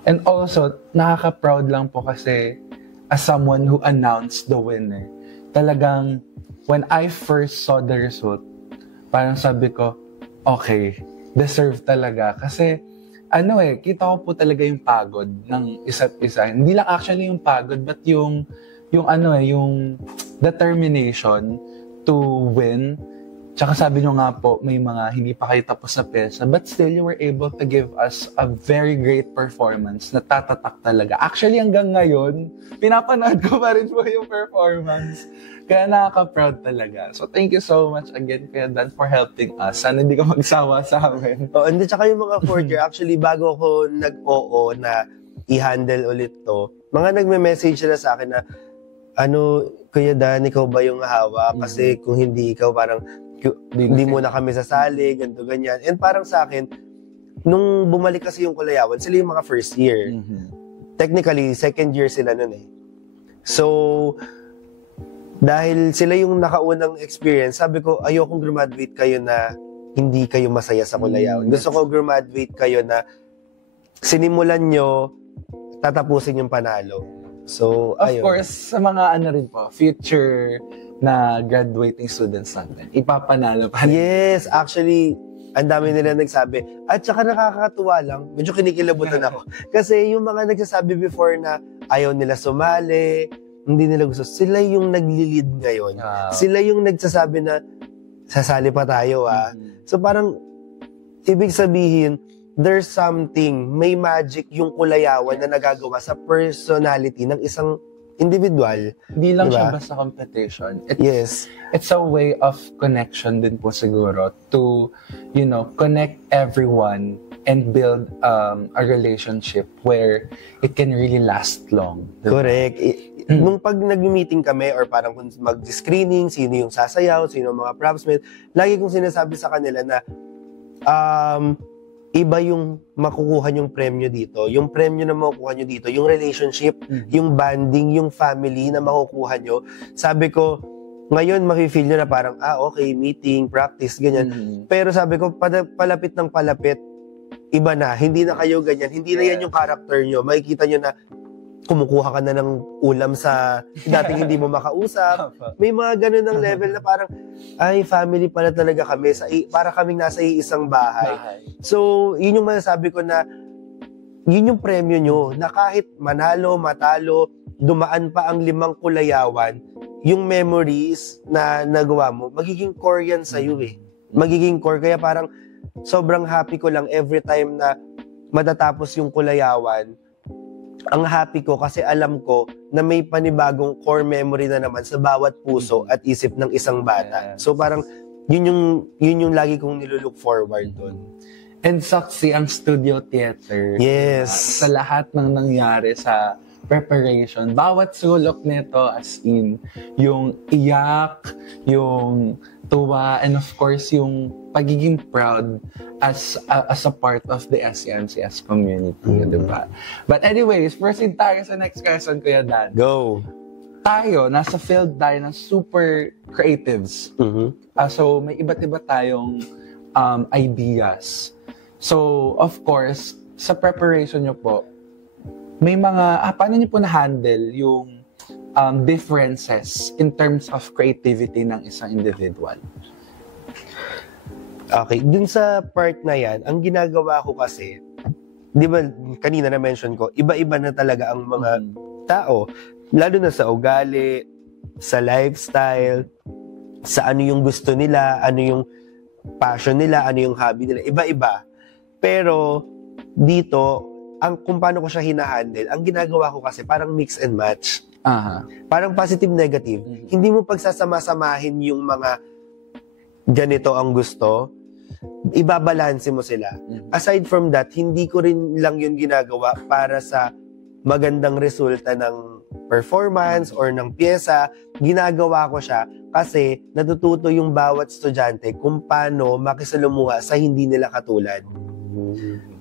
And also, nakaka-proud lang po kasi as someone who announced the winner, talagang, when I first saw the result, parang sabi ko, okay, deserve talaga. Kasi, kita ko po talaga yung pagod ng isa't isa. Hindi lang actually yung pagod, but yung determination to win. Tsaka sabi nyo nga po, may mga hindi pa kayo tapos sa pyesa, but still you were able to give us a very great performance na tatatak talaga. Actually, hanggang ngayon, pinapanood ko pa rin po yung performance. Kaya nakaka-proud talaga. So, thank you so much again, Kuya Dan, for helping us. Sana hindi ka magsawa sa amin. And tsaka yung mga 4th year, actually, bago ako nag-oo na i-handle ulit to, mga nagme-message sila sa akin na, Kuya Dan, ikaw ba yung hawa? Kasi kung hindi ikaw, parang hindi muna kami sasali, ganito, ganyan. And parang sa akin, nung bumalik kasi yung Kulayawan, sila yung mga first year. Mm-hmm. Technically, 2nd year sila nun eh. So, dahil sila yung nakaunang experience, sabi ko, ayokong graduate kayo na hindi kayo masaya sa Kulayawan. Gusto ko graduate kayo na sinimulan nyo, tatapusin yung panalo. So, of ayun. course, sa mga rin po, future na graduating students natin, ipapanalo pa rin. Yes, actually, ang dami nila nagsabi. At saka nakakatuwa lang, medyo kinikilabutan ako. Kasi yung mga nagsasabi before na ayaw nila sumali, hindi nila gusto, sila yung nagli-lead ngayon. Sila yung nagsasabi na, sasali pa tayo So parang, ibig sabihin, there's something, may magic yung Kulayawan na nagagawa sa personality ng isang individual. Hindi lang diba? siya basta competition. Yes. It's a way of connection din po siguro to, connect everyone and build a relationship where it can really last long. Diba? Correct. Nung pag nag-meeting kami or parang kung mag-screening, sino yung sasayaw, sino yung mga propsmen, lagi kong sinasabi sa kanila na iba yung makukuha yung premyo dito. Yung premyo na makukuha nyo dito, yung relationship, yung bonding, yung family na makukuha nyo. Sabi ko, ngayon mafe-feel nyo na parang, okay, meeting, practice, ganyan. Pero sabi ko, palapit ng palapit, iba na. Hindi na kayo ganyan. Hindi na yan yung character nyo. Makikita nyo na kumukuha ka na ng ulam sa dating hindi mo makausap. May mga ganun ng level na parang, ay, family pala talaga kami. Para kaming nasa isang bahay. So, yun yung masasabi ko na, yun yung premyo nyo, na kahit manalo, matalo, dumaan pa ang 5 kulayawan, yung memories na nagawa mo, magiging core yan sa'yo eh. Magiging core. Kaya parang, sobrang happy ko lang every time na matatapos yung kulayawan. Ang happy ko kasi alam ko na may panibagong core memory na naman sa bawat puso at isip ng isang bata. So parang yun yung lagi kong nilulook forward doon. And saksi ang studio theater. Yes. Sa lahat ng nangyari sa preparation, bawat sulok nito as in yung iyak, yung tuwa, and of course yung pagiging proud as a part of the SCNCS community, diba? But anyways, proceed tayo sa next question, Kuya Dan. Go! Tayo, nasa field tayo ng super creatives. So may iba't iba tayong ideas. So, of course, sa preparation nyo po, may mga, paano nyo po na-handle yung differences in terms of creativity ng isang individual? Okay, dun sa part na yan, ang ginagawa ko kasi, di ba, kanina na-mention ko, iba-iba na talaga ang mga tao, lalo na sa ugali, sa lifestyle, sa ano yung gusto nila, ano yung passion nila, ano yung hobby nila, iba-iba. Pero, dito, kung paano ko siya hinahandle, ang ginagawa ko kasi parang mix and match. Parang positive, negative. Hindi mo pagsasama-samahin yung mga ganito ang gusto, ibabalanse mo sila. Aside from that, hindi ko rin lang yun ginagawa para sa magandang resulta ng performance or ng pyesa. Ginagawa ko siya kasi natututo yung bawat estudyante kung paano makisalamuha sa hindi nila katulad.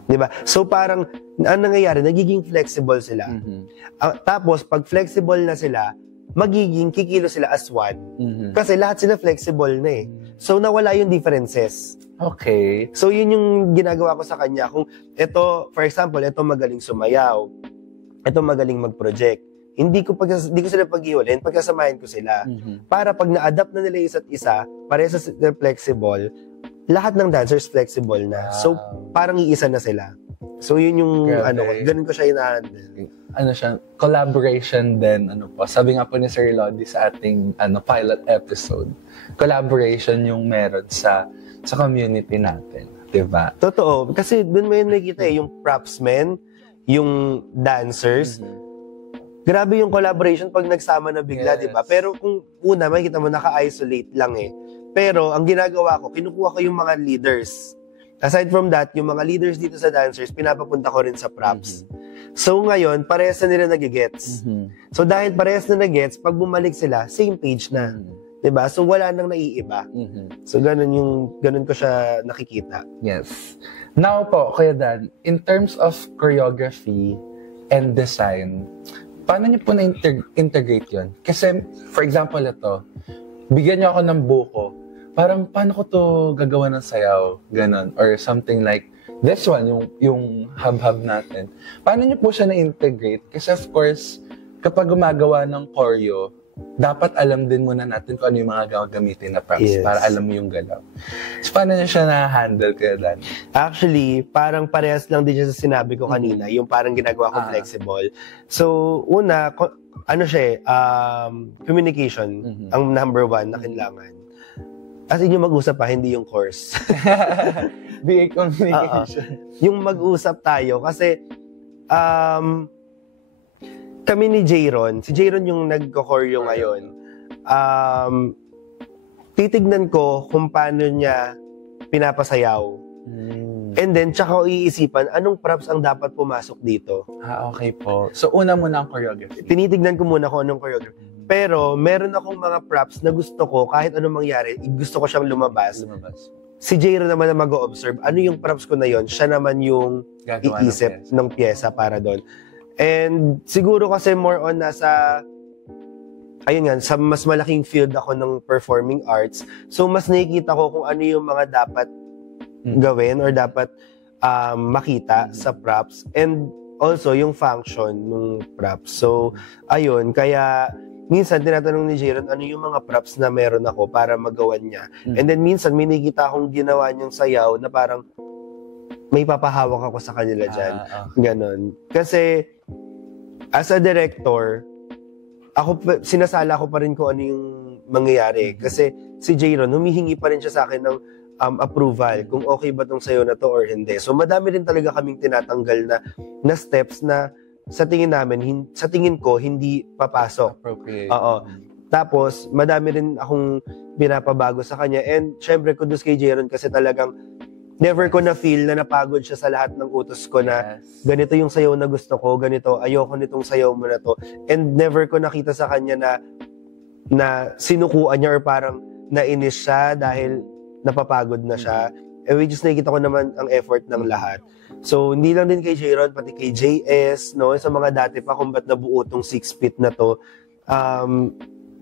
Diba? So parang, ang nangyayari, nagiging flexible sila. Tapos, pag flexible na sila, magiging kikilo sila as one. Kasi lahat sila flexible na eh. So, nawala yung differences. Okay. So, yun yung ginagawa ko sa kanya. Kung ito, for example, ito magaling sumayaw, ito magaling mag-project, hindi ko sila paghiwalin, pagkasamahin ko sila. Para pag na-adapt na nila isa't isa, parehas sila flexible, lahat ng dancers flexible na. So, parang iisa na sila. So, yun yung, ganun ko siya hinahandle. Collaboration din, sabi nga po ni Sir Lodi sa ating, pilot episode, collaboration yung meron sa community natin. Diba? Totoo. Kasi dun mo yun nakikita yung propsmen, yung dancers, grabe yung collaboration pag nagsama na bigla, diba? Pero kung una, makikita mo, naka-isolate lang eh. Pero, ang ginagawa ko, kinukuha ko yung mga leaders. Aside from that, yung mga leaders dito sa dancers, pinapapunta ko rin sa props. So, ngayon, parehas na nila nagigets. So, dahil parehas na nagigets, pag bumalik sila, same page na. Diba? So, wala nang naiiba. So, ganun ko siya nakikita. Yes. Now po, Kuya Dan, in terms of choreography and design, paano niyo po na-integrate yun? Kasi, for example, ito, bigyan niyo ako ng buko, parang paano ko to gagawa ng sayaw, ganon, or something like this one, yung hub-hub natin. Paano niyo po siya na-integrate? Kasi of course, kapag gumagawa ng choreo, dapat alam din muna natin kung ano yung mga gagamitin na props para alam mo yung galaw. So, paano niya siya na-handle kaya Dan? Actually, parang parehas lang din siya sa sinabi ko kanina, yung parang ginagawa ko flexible. So, una, communication, ang number 1 na kailangan. As in, yung mag-usap pa, hindi yung course. BA communication. Yung mag-usap tayo, kasi kami ni Jayron, si Jayron yung nagko-choreo ngayon, titignan ko kung paano niya pinapasayaw. And then, tsaka ko iisipan, anong props ang dapat pumasok dito? Okay po. So, una muna ang choreography. Tinitignan ko muna kung anong choreography. Pero, meron akong mga props na gusto ko, kahit anong mangyari, gusto ko siyang lumabas. Si Jero naman na mag-o-observe, ano yung props ko na yon, siya naman yung iisip ng pyesa para doon. And siguro kasi more on nasa, ayun nga, sa mas malaking field ako ng performing arts. So, mas nakikita ko kung ano yung mga dapat gawin or dapat makita sa props. And also, yung function ng props. So, ayun, kaya minsan tinatanong ni Jaron ano yung mga props na meron ako para magawan niya. And then minsan may nakikita akong ginawa niyang sayaw na parang may papahawak ako sa kanila dyan. Ganon. Kasi as a director, sinasala ko pa rin kung ano yung mangyayari. Kasi si Jaron, humihingi pa rin siya sa akin ng approval kung okay ba tong sayaw na to or hindi. So madami rin talaga kaming tinatanggal na steps na sa tingin namin, sa tingin ko, hindi papasok. Appropriate. Oo. Tapos, madami rin akong pinapabago sa kanya. And, syempre, kudos kay Jaron kasi talagang never ko na-feel na napagod siya sa lahat ng utos ko na ganito yung sayaw na gusto ko, ganito, ayoko nitong sayaw mo na to. And never ko nakita sa kanya na sinukuan niya or parang nainis siya dahil napapagod na siya. And we just nakikita ko naman ang effort ng lahat. So, hindi lang din kay Jaron, pati kay JS, no? Sa mga dati pa, kung ba't nabuo tong 6 feet na to,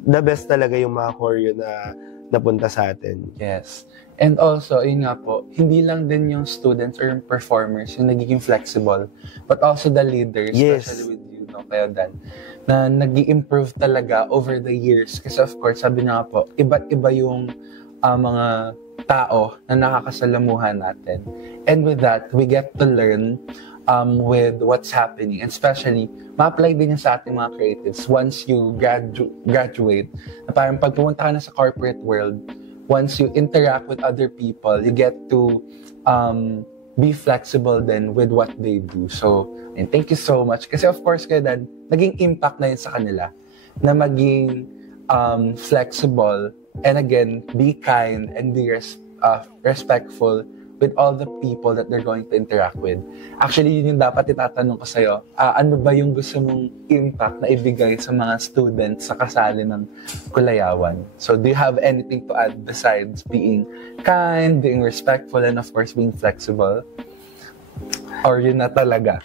the best talaga yung mga choreo na napunta sa atin. Yes. And also, yun nga po, hindi lang din yung students or yung performers yung nagiging flexible, but also the leaders, especially with you, no? Kaya Dan, na nag-i-improve talaga over the years. Kasi of course, sabi nga po, iba't iba yung mga tao na nakakasalamuhan natin. And with that, we get to learn with what's happening. And especially, ma-apply din yan sa ating mga creatives once you graduate. Na parang pag pumunta ka na sa corporate world, once you interact with other people, you get to be flexible then with what they do. So, and thank you so much. Kasi of course, kaya Dan, naging impact na yun sa kanila na maging flexible. And again, be kind and be respectful with all the people that they're going to interact with. Actually, yun yung dapat itatanong ko sa'yo. Ano ba yung gusto mong impact na ibigay sa mga students sa kasali ng Kulayawan? So, do you have anything to add besides being kind, being respectful, and of course, being flexible? Or yun na talaga?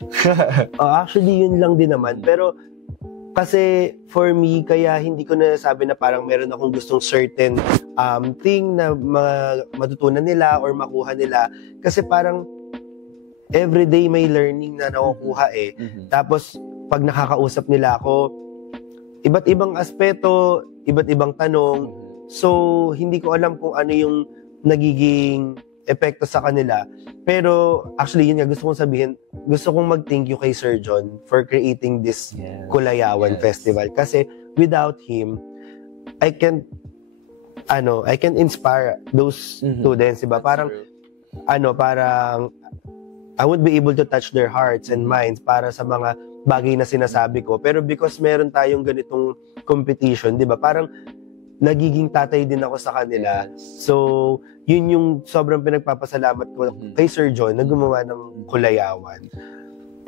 Actually, yun lang din naman. Pero, kasi for me, kaya hindi ko nasabi na parang meron akong gustong certain thing na matutunan nila or makuha nila. Kasi parang everyday may learning na nakukuha eh. Tapos pag nakakausap nila ako, iba't ibang aspeto, iba't ibang tanong. So hindi ko alam kung ano yung nagiging epekto sa kanila. Pero actually, yun nga, gusto kong sabihin, gusto kong mag-thank you kay Sir John for creating this Kulayawan Festival. Kasi without him, I can inspire those students, diba? Parang, parang I would be able to touch their hearts and minds para sa mga bagay na sinasabi ko. Pero because meron tayong ganitong competition, diba? Parang nagiging tatay din ako sa kanila. So, yun yung sobrang pinagpapasalamat ko kay Sir John na gumawa ng Kulayawan.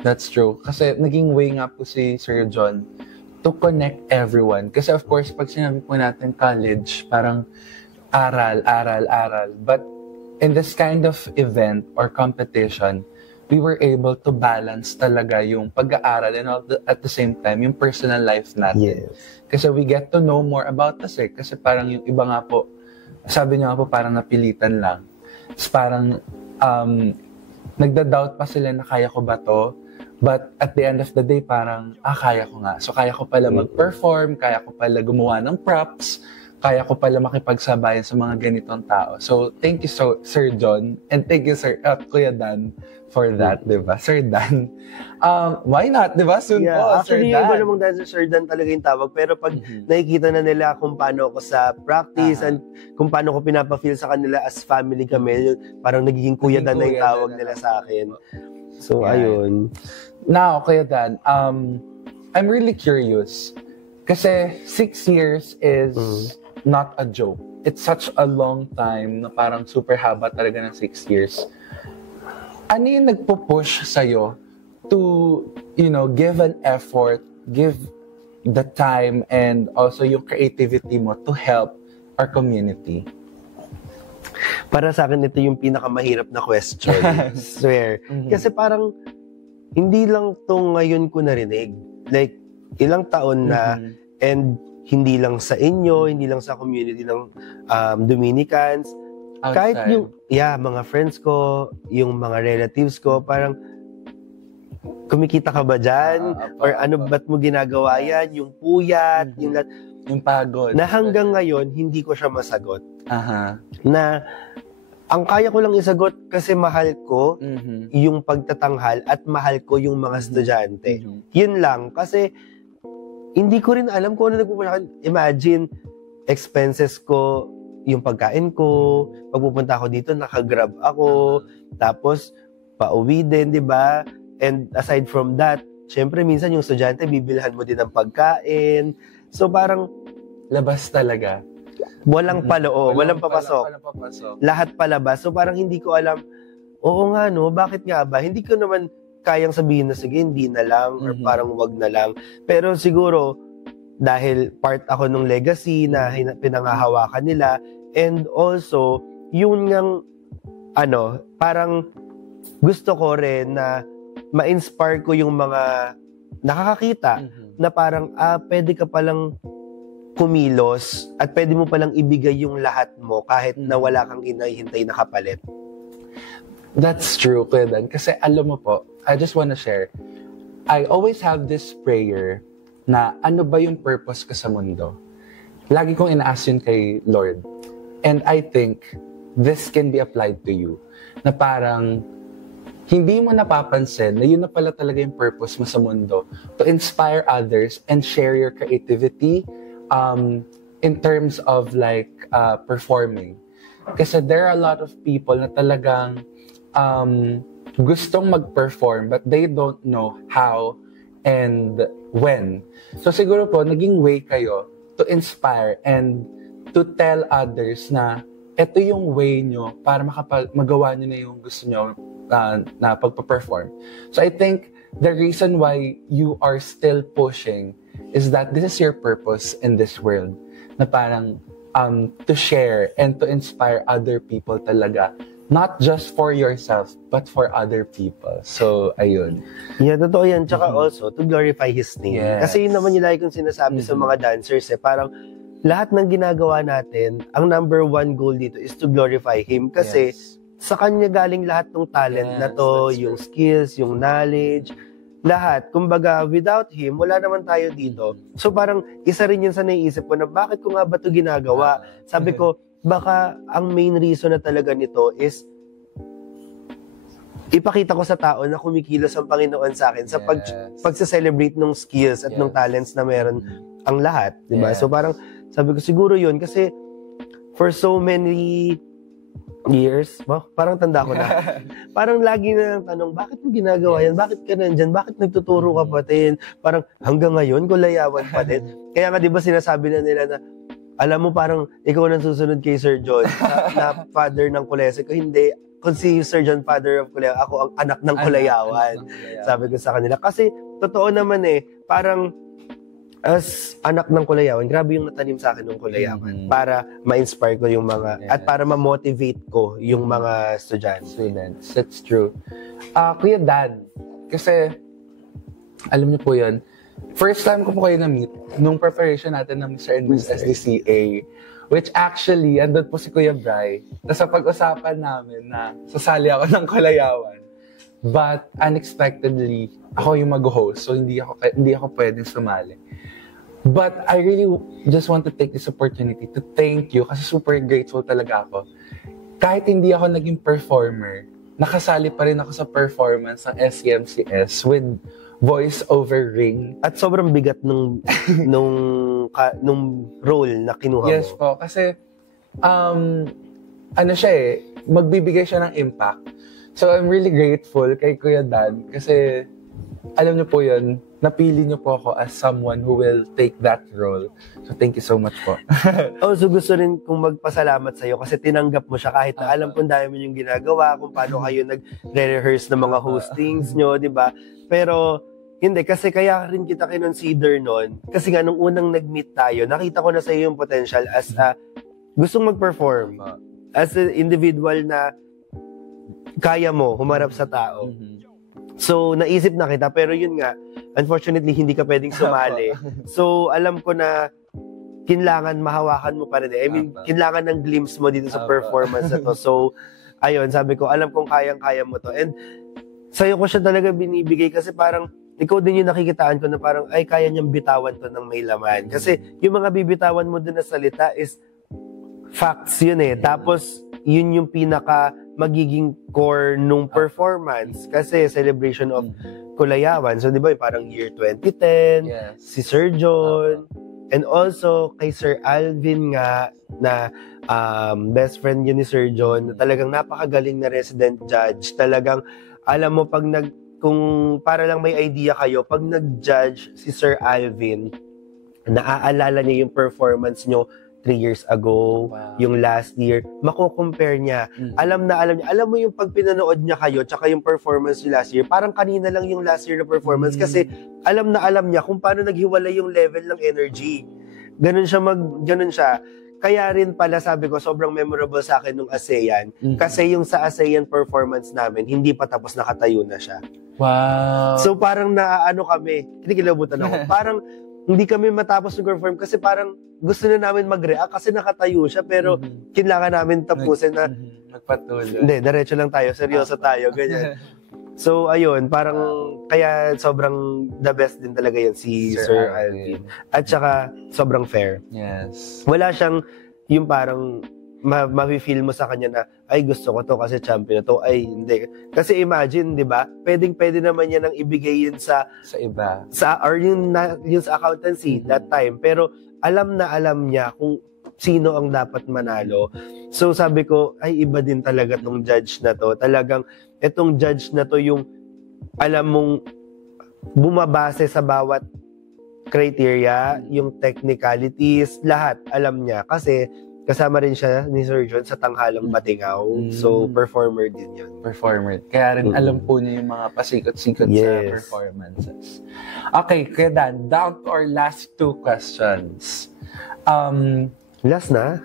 That's true. Kasi naging way nga po si Sir John to connect everyone. Kasi of course, pag sinabi po natin college, parang aral. But in this kind of event or competition, we were able to balance talaga yung pag-aaral and at the same time, yung personal life natin. Yes. Kasi we get to know more about us eh. Kasi parang yung iba nga po, sabi niya nga po parang napilitan lang. It's parang nagda-doubt pa sila na kaya ko ba to? But at the end of the day, parang, kaya ko nga. So kaya ko pala mag-perform, kaya ko pala gumawa ng props, kaya ko pala makipagsabayan sa mga ganitong tao. So thank you Sir John, and thank you Kuya Dan for that, diba? Sir Dan. Why not, diba? Soon po, actually, Sir Dan. Actually, yung dahil sa Sir Dan talaga yung tawag. Pero pag nakikita na nila kung paano ako sa practice and kung paano ko pinapa-feel sa kanila as family kami, parang nagiging Kuya Dan na yung tawag nila sa akin. So, ayun. Now, Kuya Dan, I'm really curious. Kasi 6 years is not a joke. It's such a long time na parang super haba talaga ng 6 years. ano yung nagpo-push sa'yo to, give an effort, give the time, and also yung creativity mo to help our community? Para sa akin, ito yung pinakamahirap na question. Swear. Kasi parang, hindi lang to ngayon ko narinig. Like, ilang taon na, and hindi lang sa inyo, hindi lang sa community ng Dominicans, Outside. kahit yung, mga friends ko, yung mga relatives ko, parang, kumikita ka ba dyan? Or ano, ba't mo ginagawa yan? Yung puyat, yung pagod. Na hanggang ngayon, hindi ko siya masagot. Aha. Na, ang kaya ko lang isagot kasi mahal ko yung pagtatanghal at mahal ko yung mga estudyante. Yun lang. Kasi, hindi ko rin alam kung ano nagpupunta. Imagine, expenses ko, yung pagkain ko, pagpupunta ako dito, nakagrab ako, tapos, pauwi din, di ba? And aside from that, syempre, minsan yung estudyante, bibilhan mo din ng pagkain. So, parang, labas talaga. Walang paloob, walang papasok. Walang papasok. Lahat palabas. So parang hindi ko alam, oo nga no, bakit nga ba? Hindi ko naman kayang sabihin na sige, hindi na lang, or parang wag na lang. Pero siguro, dahil part ako ng legacy na pinangahawakan nila, and also, yun ngang, parang gusto ko rin na ma-inspire ko yung mga nakakakita na parang, pwede ka palang kumilos at pwede mo palang ibigay yung lahat mo kahit na wala kang inahintay na kapalit. That's true, Kuya Dan. Kasi alam mo po, I just wanna share, I always have this prayer na ano ba yung purpose ko sa mundo? Lagi kong ina-ask yun kay Lord. And I think this can be applied to you. Na parang hindi mo napapansin na yun na pala talaga yung purpose mo sa mundo, to inspire others and share your creativity in terms of like performing. Kasi there are a lot of people na talagang gustong mag-perform but they don't know how and when. So siguro po, naging way kayo to inspire and to tell others na ito yung way nyo para magawa nyo na yung gusto nyo na pagpa-perform. So I think the reason why you are still pushing is that this is your purpose in this world. Na parang to share and to inspire other people talaga. Not just for yourself, but for other people. So, ayun. Yeah, totoo yan. Tsaka also, to glorify His name. Yes. Kasi yun naman yung lagi kong sinasabi sa mga dancers. Parang lahat ng ginagawa natin, ang number one goal dito is to glorify Him. Kasi sa Kanya galing lahat ng talent na to, yung skills, yung knowledge, lahat. Kumbaga, without Him, wala naman tayo dito. So parang isa rin yun sa naiisip ko na bakit ko nga ba ito ginagawa? Sabi ko, baka ang main reason na talaga nito is ipakita ko sa tao na kumikilos ang Panginoon sa akin sa pagsa-celebrate ng skills at ng talents na meron ang lahat. Diba? So parang sabi ko siguro yun kasi for so many years, parang tanda ko na. Parang lagi na tanong, bakit mo ginagawa yan? Bakit ka nandyan? Bakit nagtuturo ka pa din? Parang hanggang ngayon, kulayawan pa din. Kaya nga, di ba sinasabi na nila na, alam mo parang ikaw nang susunod kay Sir John na father ng Kulese ko. Hindi, kung si Sir John, father of Kulayawan, ako ang anak ng Kulayawan. Sabi ko sa kanila. Kasi, totoo naman parang as anak ng Kulayawan, grabe yung natanim sa akin ng Kulayawan para ma-inspire ko yung mga, at para ma-motivate ko yung mga students. That's true. Kuya Dan, kasi, alam niyo po yun, first time ko po kayo na-meet nung preparation natin ng Mr. and Mrs. SDCA, which actually, andun po si Kuya Bri, tapos sa pag-usapan namin na sasali ako ng Kulayawan. But unexpectedly, ako yung mag-host, so hindi ako pwedeng sumali. But I really just want to take this opportunity to thank you kasi super grateful talaga ako. Kahit hindi ako naging performer, nakasali pa rin ako sa performance ng SEMCS with voice over ring. At sobrang bigat nung role na kinuha mo. Yes po, kasi magbibigay siya ng impact. So I'm really grateful kay Kuya Dan kasi alam niyo po yun, napili niyo po ako as someone who will take that role. So, thank you so much po. So gusto rin kong magpasalamat sa'yo kasi tinanggap mo siya kahit na alam kong dami mo yung ginagawa, kung paano kayo nagre-rehearse ng mga hostings nyo, di ba? Pero, hindi, kasi kaya rin kita kinonsider nun. Kasi nga, nung unang nag-meet tayo, nakita ko na sa'yo yung potential as gustong mag-perform. As an individual na kaya mo humarap sa tao. So, naisip na kita, pero yun nga, unfortunately, hindi ka pwedeng sumali. So, alam ko na kailangan mahawakan mo pa rin. I mean, kailangan ng glimpse mo dito sa performance na to. So, ayun, sabi ko, alam kong kayang-kaya mo to. And, sa'yo ko siya talaga binibigay kasi parang, ikaw din yung nakikitaan ko na parang, ay, kaya niyang bitawan to ng may laman. Kasi, yung mga bibitawan mo dun na salita is facts yun eh. Tapos, yun yung pinaka magiging core nung performance kasi celebration of Kulayawan. So, di ba, parang year 2010, si Sir John, and also kay Sir Alvin nga, na best friend yun ni Sir John, na talagang napakagaling na resident judge. Talagang, alam mo, kung para lang may idea kayo, pag nag-judge si Sir Alvin, naaalala niya yung performance nyo 3 years ago, yung last year, mako-compare niya. Alam niya. Alam mo yung pag pinanood niya kayo, tsaka yung performance niya last year, parang kanina lang yung last year na performance kasi alam niya kung paano naghiwalay yung level ng energy. Ganun siya. Kaya rin pala sabi ko, sobrang memorable sa akin nung ASEAN. Kasi yung sa ASEAN performance namin, hindi pa tapos nakatayo na siya. Wow. So parang naano kami, kinikilabutan ako. Parang hindi kami matapos mag-perform kasi parang gusto na namin mag-react kasi nakatayo siya pero kailangan namin tapusin na magpatuloy. Hindi, diretso lang tayo, seryoso tayo, ganyan. So ayun, parang kaya sobrang the best din talaga yan si Sir Alvin. At saka sobrang fair. Yes. Wala siyang yung parang ma-feel mo sa kanya na, ay, gusto ko to kasi champion na to. Ay, hindi. Kasi imagine, di ba? Pwede naman yan ang ibigay yun sa iba. Or yung sa accountancy that time. Pero alam na alam niya kung sino ang dapat manalo. So sabi ko, ay, iba din talaga tong judge na to. Talagang, itong judge na to yung alam mong bumabase sa bawat criteria, yung technicalities, lahat alam niya. Kasi kasama rin siya ni Sir John sa Tanghalang Batingaw. So, performer din yun. Performer. Kaya rin alam po niya yung mga pasikot-sikot sa performances. Okay, kaya down to our last 2 questions. Last na?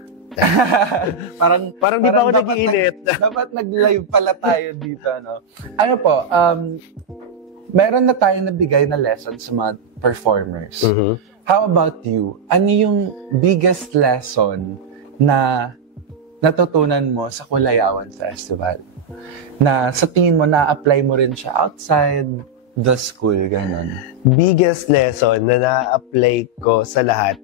parang di pa ako nag-iinit. Dapat nag-live pala tayo dito, no? Ano po, meron na tayo nabigay na lesson sa mga performers. How about you? Ano yung biggest lesson na natutunan mo sa Kulayawan Festival? Na sa tingin mo, na-apply mo rin siya outside the school, ganon? Biggest lesson na na-apply ko sa lahat,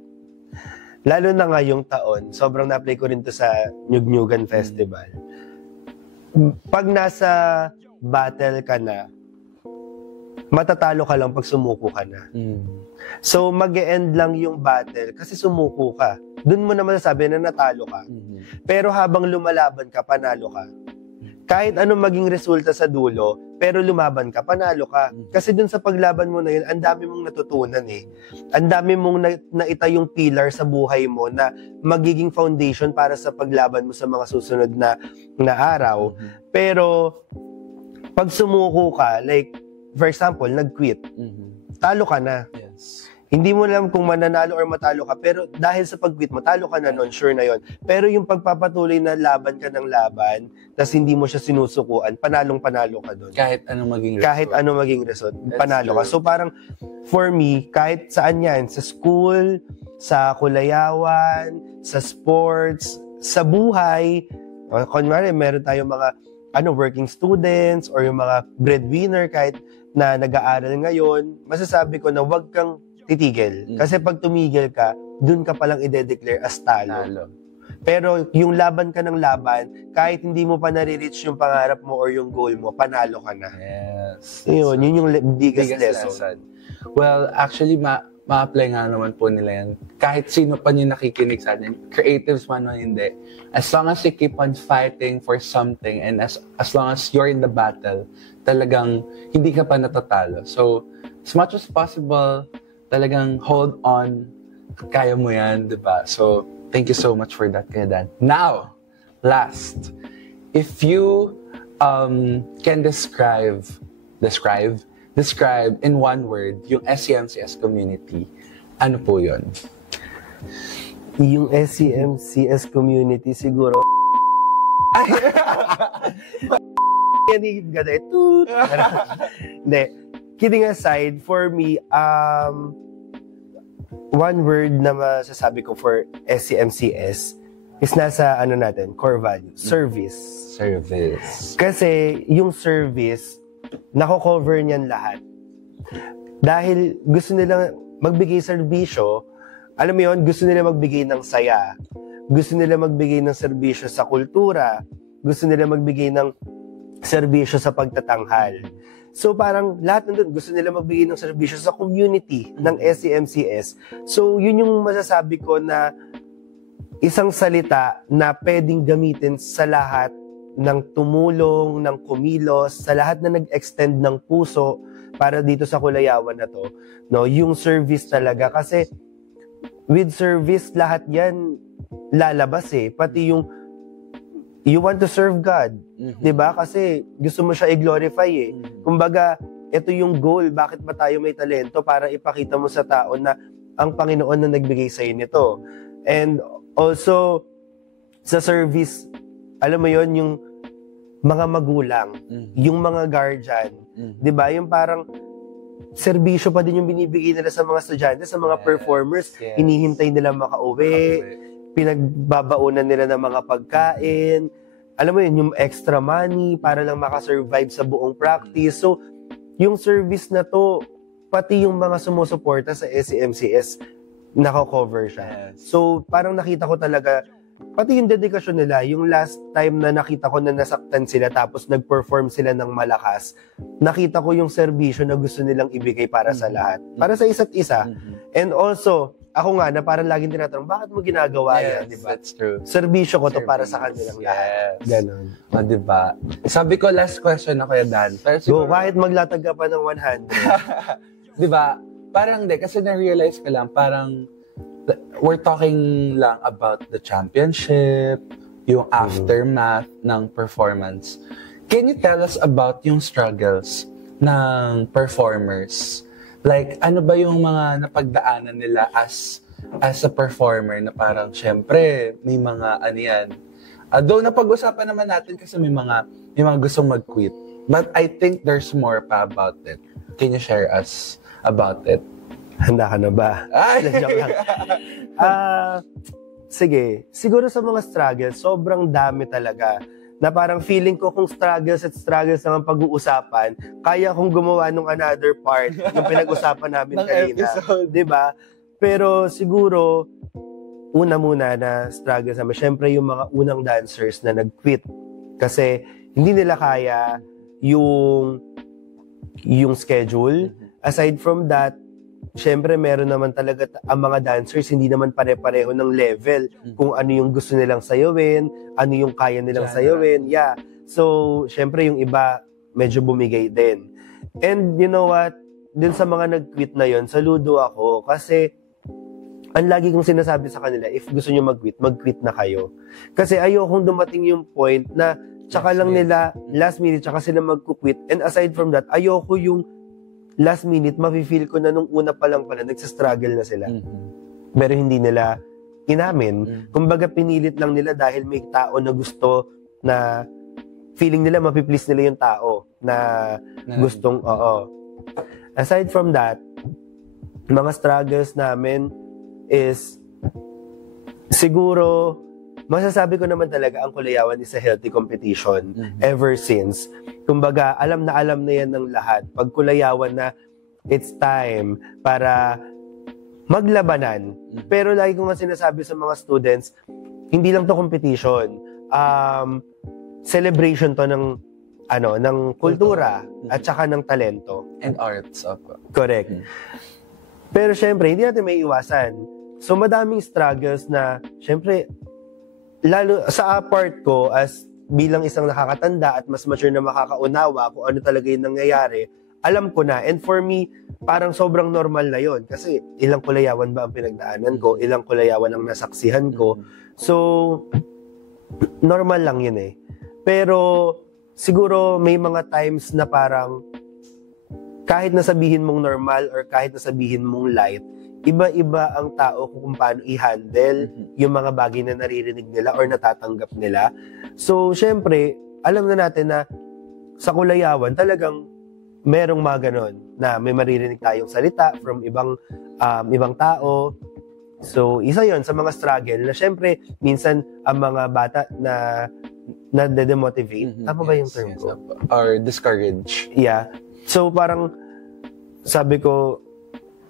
lalo na ngayong taon, sobrang na-apply ko rin to sa Nyugnyugan Festival. Pag nasa battle ka na, matatalo ka lang pag sumuko ka na. So, mag-e-end lang yung battle kasi sumuko ka. Doon mo na masasabi na natalo ka. Pero habang lumalaban ka, panalo ka. Kahit anong maging resulta sa dulo, pero lumaban ka, panalo ka. Kasi doon sa paglaban mo na yun, ang dami mong natutunan eh. Ang dami mong naita yung pillar sa buhay mo na magiging foundation para sa paglaban mo sa mga susunod na araw. Pero, pag sumuko ka, like, for example, nag-quit, talo ka na. Yes. Hindi mo alam kung mananalo or matalo ka, pero dahil sa pag-quit mo, talo ka na nun, sure na yon. Pero yung pagpapatuloy na laban ka ng laban, tas hindi mo siya sinusukuan, panalong-panalo ka dun. Kahit anong maging result. Panalo ka. So parang, for me, kahit saan yan, sa school, sa Kulayawan, sa sports, sa buhay, kunwari, meron tayong mga working students or yung mga breadwinner kahit na nag-aaral ngayon, masasabi ko na wag kang titigil. Kasi pag tumigil ka, dun ka palang ide-declare as talo. Pero yung laban ka ng laban, kahit hindi mo pa nare-reach yung pangarap mo or yung goal mo, panalo ka na. Yes. Yun yung biggest lesson. Well, actually, ma-apply nga naman po nila yan. Kahit sino pa yung nakikinig sa atin, creatives man o hindi. As long as you keep on fighting for something and as long as you're in the battle, talagang hindi ka pa natatalo. So, as much as possible, talagang hold on. Kaya mo yan, di ba? So, thank you so much for that, Kuya Dan. Now, last, if you can describe in one word yung SCMCS community, ano po yun? Yung SCMCS community siguro hindi, kidding aside, for me, one word na masasabi ko for SCMCS is nasa core value, service. Kasi yung service, nako-cover niyan lahat. Dahil gusto nilang magbigay serbisyo, alam mo yun, gusto nila magbigay ng saya, gusto nila magbigay ng serbisyo sa kultura, gusto nila magbigay ng serbisyo sa pagtatanghal. So parang lahat nandun, gusto nila magbigay ng serbisyo sa community ng SCMCS. So yun yung masasabi ko na isang salita na pwedeng gamitin sa lahat ng tumulong, ng kumilos, sa lahat na nag-extend ng puso para dito sa Kulayawan na to, no, yung service talaga. Kasi with service, lahat yan lalabas pati yung you want to serve God, diba? Kasi gusto mo siya i-glorify Kumbaga, ito yung goal, bakit ba tayo may talento? Para ipakita mo sa tao na ang Panginoon na nagbigay sa'yo nito. And also, sa service, alam mo yon, yung mga magulang, yung mga guardian, 'di ba? Yung parang serbisyo pa din yung binibigay nila sa mga estudyante, sa mga performers, hinihintay nila makauwi, pinagbabaunan nila ng mga pagkain. Alam mo yun, yung extra money para lang makasurvive sa buong practice. So, yung service na to, pati yung mga sumusuporta sa SCMCS, nako-cover siya. So, parang nakita ko talaga pati yung dedikasyon nila, yung last time na nakita ko na nasaktan sila tapos nag-perform sila ng malakas, nakita ko yung serbisyo na gusto nilang ibigay para sa lahat. Para sa isa't isa. And also, ako nga na parang laging tinatanong, bakit mo ginagawa yan? Diba? That's true. Serbisyo ko to para sa kanilang lahat. Ganon. Diba? Sabi ko, last question na Kuya Dan. Pero siguro, kahit maglatag ka pa ng 100. Diba? Parang kasi na-realize ko lang, parang we're talking lang about the championship, yung aftermath ng performance. Can you tell us about yung struggles ng performers? Like, ano ba yung mga napagdaanan nila as a performer na parang, syempre, may mga though napag-usapan naman natin kasi may mga gustong mag-quit. But I think there's more pa about it. Can you share us about it? Handa ka na ba? Sige. Siguro sa mga struggles, sobrang dami talaga. Na parang feeling ko kung struggles naman pag-uusapan, kaya kong gumawa nung another part, yung pinag-usapan namin kanina. Diba? Pero siguro, una muna na struggles naman, syempre yung mga unang dancers na nag-quit. Kasi hindi nila kaya yung schedule. Aside from that, syempre, meron naman talaga ang mga dancers, hindi naman pare-pareho ng level kung ano yung gusto nilang sayawin, ano yung kaya nilang sayawin. Yeah. So, syempre, yung iba, medyo bumigay din. And you know what? Dun sa mga nag-quit na yon, saludo ako kasi ang lagi kong sinasabi sa kanila, if gusto nyo mag-quit na kayo. Kasi ayokong dumating yung point na tsaka lang nila, last minute, tsaka sila mag-quit. And aside from that, ayoko yung last minute, mafe-feel ko na nung una pa lang pala, nagsastruggle na sila. Pero hindi nila inamin. Kumbaga, pinilit lang nila dahil may tao na gusto na feeling nila, mapiplease nila yung tao na gustong, Aside from that, mga struggles namin is siguro, masasabi ko naman talaga, ang Kulayawan is a healthy competition ever since. Kumbaga, alam na yan ng lahat. Pag Kulayawan na, it's time para maglabanan. Pero lagi ko nga sinasabi sa mga students, hindi lang to competition. Celebration to ng kultura at saka ng talento. And arts. Correct. Pero syempre, hindi natin may iwasan. So, madaming struggles na, syempre, lalo sa part ko as bilang isang nakakatanda at mas mature na makakaunawa kung ano talaga yung nangyayari, alam ko na. And for me, parang sobrang normal na yon. Kasi ilang kulayawan ba ang pinagdaanan ko? Ilang kulayawan ang nasaksihan ko? So, normal lang yun eh. Pero, siguro may mga times na parang kahit nasabihin mong normal or kahit nasabihin mong light, iba-iba ang tao kung paano i-handle yung mga bagay na naririnig nila or natatanggap nila. So, syempre, alam na natin na sa Kulayawan, talagang merong mga ganon na may maririnig tayong salita from ibang tao. So, isa yon sa mga struggle na syempre, minsan ang mga bata na de-demotivate. Tama ba yung term ko? Or discourage. Yeah. So, parang sabi ko,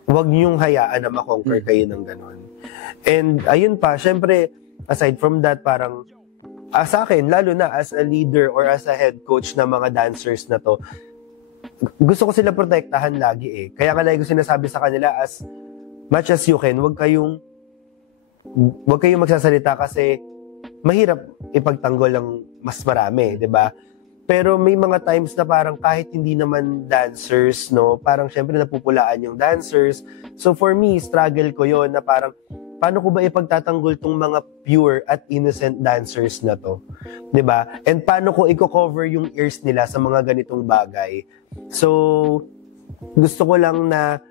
wag niyong hayaan na makonquer kayo ng ganon. And ayun pa, syempre, aside from that, parang sa akin, lalo na as a leader or as a head coach ng mga dancers na to, gusto ko sila protektahan lagi eh. Kaya lagi ko sinasabi sa kanila, as much as you can, wag kayong magsasalita kasi mahirap ipagtanggol ng mas marami, 'di ba? Pero may mga times na parang kahit hindi naman dancers, no, parang syempre napupulaan yung dancers. So for me, struggle ko yon na parang paano ko ba ipagtatanggol tong mga pure at innocent dancers na to? 'Di ba? And paano ko i-cover yung ears nila sa mga ganitong bagay? So gusto ko lang na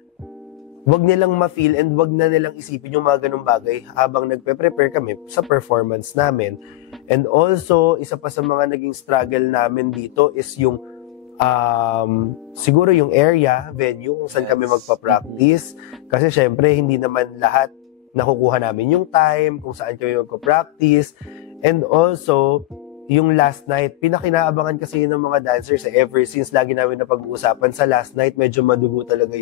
wag nilang ma-feel and wag na nilang isipin yung mga ganung bagay habang nagpe-prepare kami sa performance namin. And also, isa pa sa mga naging struggle namin dito is yung siguro yung area, venue, kung saan kami magpa-practice. Kasi syempre, hindi naman lahat nakukuha namin yung time, kung saan kami magpa-practice. And also, yung last night, pinakinaabangan kasi ng mga dancers ever since lagi namin na pag-uusapan sa last night, medyo madugo talaga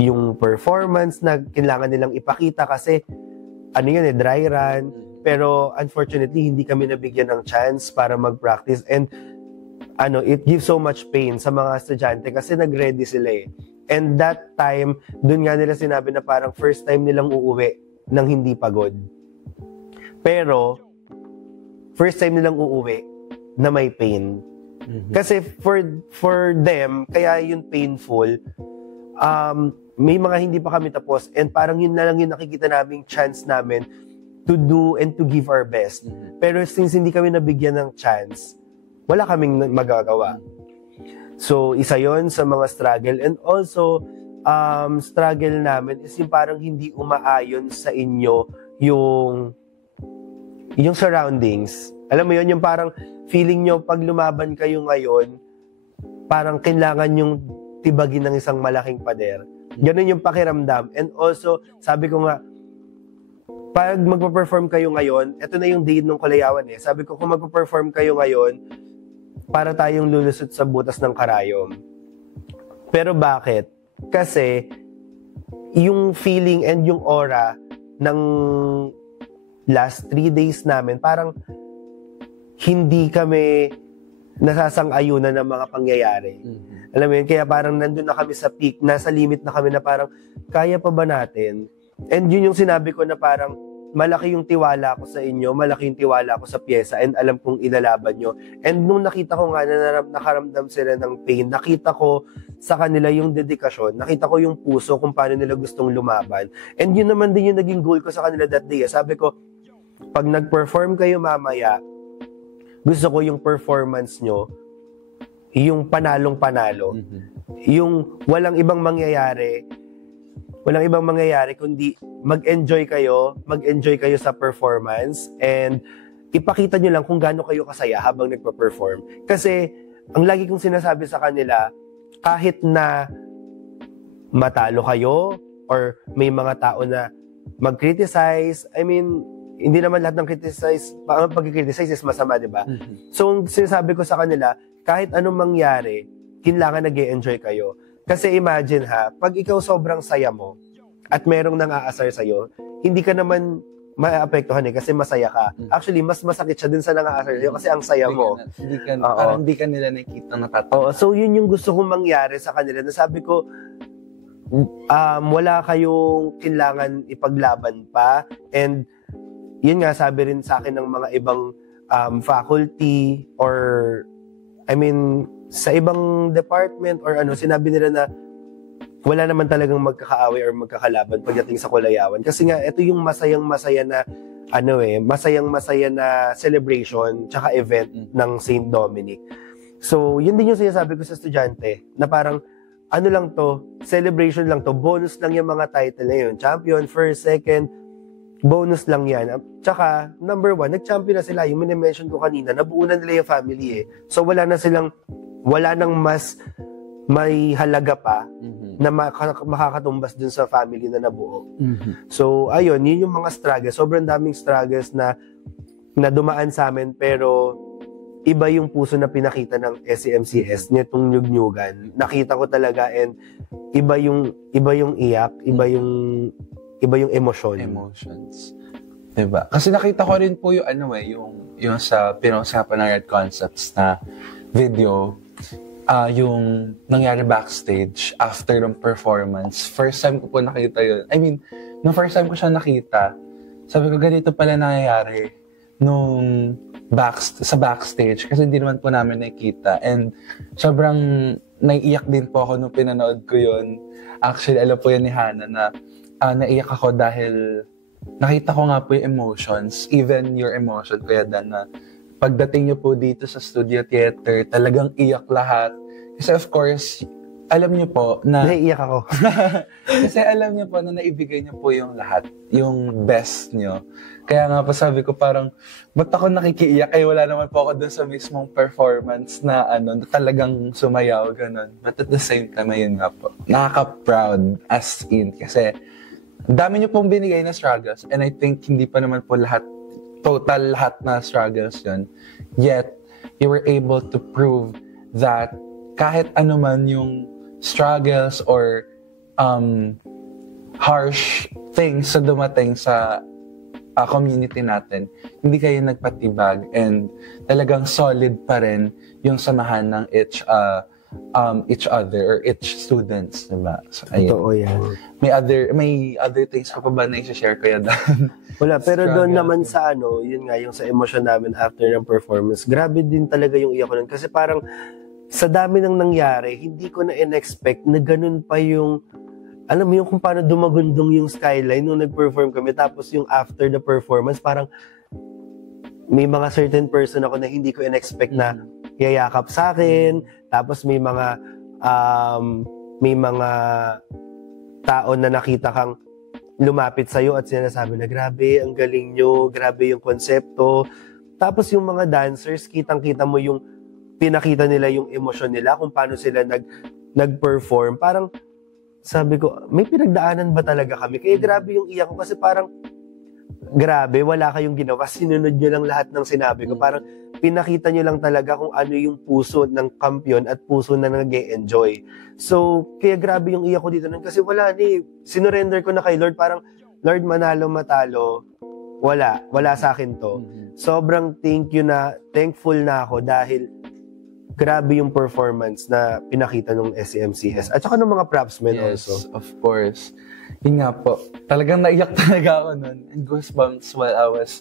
yung performance na kailangan nilang ipakita kasi ano yun dry run. Pero unfortunately, hindi kami nabigyan ng chance para mag-practice. And it gives so much pain sa mga estudyante kasi nag-ready sila eh. And that time, dun nga nila sinabi na parang first time nilang uuwi ng hindi pagod. Pero, first time nilang uuwi na may pain. Kasi for them, kaya yun painful, may mga hindi pa kami tapos and parang yun na lang yung nakikita naming chance namin to do and to give our best. Pero since hindi kami nabigyan ng chance, wala kaming magagawa. So, isa yon sa mga struggle. And also, struggle namin is yung parang hindi umaayon sa inyo yung surroundings. Alam mo yon yung parang feeling nyo pag lumaban kayo ngayon, parang kailangan yung tibagin ng isang malaking pader. Ganun yung pakiramdam. And also, sabi ko nga, pag magpa-perform kayo ngayon, ito na yung day ng Kulayawan eh. Sabi ko, kung magpa-perform kayo ngayon, para tayong lulusot sa butas ng karayom. Pero bakit? Kasi, yung feeling and yung aura ng last 3 days namin, parang hindi kami nasasang-ayunan ng mga pangyayari. Alam mo yun, kaya parang nandun na kami sa peak, nasa limit na kami na parang, kaya pa ba natin? And yun yung sinabi ko na parang, malaki yung tiwala ko sa inyo, malaki yung tiwala ko sa pyesa, and alam kong ilalaban nyo. And nung nakita ko nga na nakaramdam sila ng pain, nakita ko sa kanila yung dedikasyon, nakita ko yung puso kung paano nila gustong lumaban. And yun naman din yung naging goal ko sa kanila that day. Sabi ko, pag nag-perform kayo mamaya, gusto ko yung performance nyo, yung panalong-panalo, yung walang ibang mangyayari kundi mag-enjoy kayo sa performance and ipakita nyo lang kung gaano kayo kasaya habang nagpa-perform. Kasi, ang lagi kong sinasabi sa kanila, kahit na matalo kayo or may mga tao na mag-criticize, I mean, hindi naman lahat ng pag-criticize is masama, di ba? So, sinasabi ko sa kanila, kahit anong mangyari, kailangan nag-e-enjoy kayo. Kasi imagine pag ikaw sobrang saya mo at merong nang-aasar sa'yo, hindi ka naman maapektuhan kasi masaya ka. Actually, mas masakit siya din sa nang-aasar sa'yo kasi ang saya mo. Parang hindi ka nila nakikita natatawa. So, yun yung gusto kong mangyari sa kanila. Nasabi ko, wala kayong kailangan ipaglaban pa. And yun nga, sabi rin sa akin ng mga ibang faculty or sa ibang department or sinabi nila na wala naman talagang magkakaaway or magkakalaban pagdating sa Kulayawan. Kasi nga, ito yung masayang-masaya na masayang-masaya na celebration tsaka event ng St. Dominic. So, yun din yung sinasabi ko sa estudyante na parang lang to, celebration lang to, bonus lang yung mga title na yun. Champion, first, second, bonus lang yan. Tsaka, number 1, nag-champion na sila. Yung minimension ko kanina, nabuo na nila yung family eh. So, wala nang mas may halaga pa na makakatumbas dun sa family na nabuo. So, ayun, yun yung mga struggles. Sobrang daming struggles na dumaan sa amin, pero iba yung puso na pinakita ng SCMCS nitong nyug-nyugan. Nakita ko talaga, and iba yung iyak, iba yung Emotions. Diba? Kasi nakita ko rin po yung yung sa pinag-usapan ng Red Concepts na video, yung nangyari backstage after ng performance. First time ko po nakita yun. Nung first time ko siya nakita, sabi ko, ganito pala nangyayari nung sa backstage kasi hindi naman po namin nakikita. And sobrang naiiyak din po ako nung pinanood ko yun. Actually, alam po yan ni Hannah na naiyak ako dahil nakita ko nga po yung emotions, even your emotion, Kuya Dan, na pagdating niyo po dito sa Studio Theater, talagang iyak lahat. Kasi of course, alam niyo po na... Naiiyak ako. Kasi alam niyo po na naibigay niyo po yung lahat, yung best niyo. Kaya nga po sabi ko parang, ba't ako nakikiiyak? Wala naman po ako dun sa mismong performance na na talagang sumayaw, ganun. But at the same time, ayun nga po, nakaka-proud as in. Kasi, dami niyo pong binigay na struggles, and I think hindi pa naman po total lahat na struggles yun. Yet, you were able to prove that kahit anuman yung struggles or harsh things sa dumating sa community natin, hindi kayo nagpatibag, and talagang solid pa rin yung samahan ng each other or each students, diba? So, ayun. Totoo yan. May other things ka pa ba na i-share kaya Dan? Wala, pero doon naman sa yun nga, yung sa emosyon namin after ng performance, grabe din talaga yung iyak ko nun. Kasi parang, sa dami nang nangyari, hindi ko na in-expect na ganun pa yung, alam mo yung kung paano dumagundong yung skyline nung nag-perform kami, tapos yung after the performance, parang, may mga certain person ako na hindi ko in-expect na yayakap sa akin, tapos may mga tao na nakita kang lumapit sa'yo at sinasabi na grabe, ang galing nyo, grabe yung konsepto. Tapos yung mga dancers, kitang-kita mo yung pinakita nila yung emosyon nila, kung paano sila nag-perform. Parang sabi ko, may pinagdaanan ba talaga kami? Kaya grabe yung iyak ko kasi parang grabe, wala kayong ginawa. Sinunod nyo lang lahat ng sinabi ko. Parang pinakita nyo lang talaga kung ano yung puso ng kampiyon at puso na nag-e-enjoy. So, kaya grabe yung iyak ko dito nun kasi wala sinurrender ko na kay Lord. Parang, Lord, manalo, matalo, wala sa akin to. Sobrang thankful na ako dahil grabe yung performance na pinakita ng SCMCS at saka ng mga propsmen also. Yes, of course. Yun nga po, talagang naiyak talaga ako nun. And goosebumps while I was,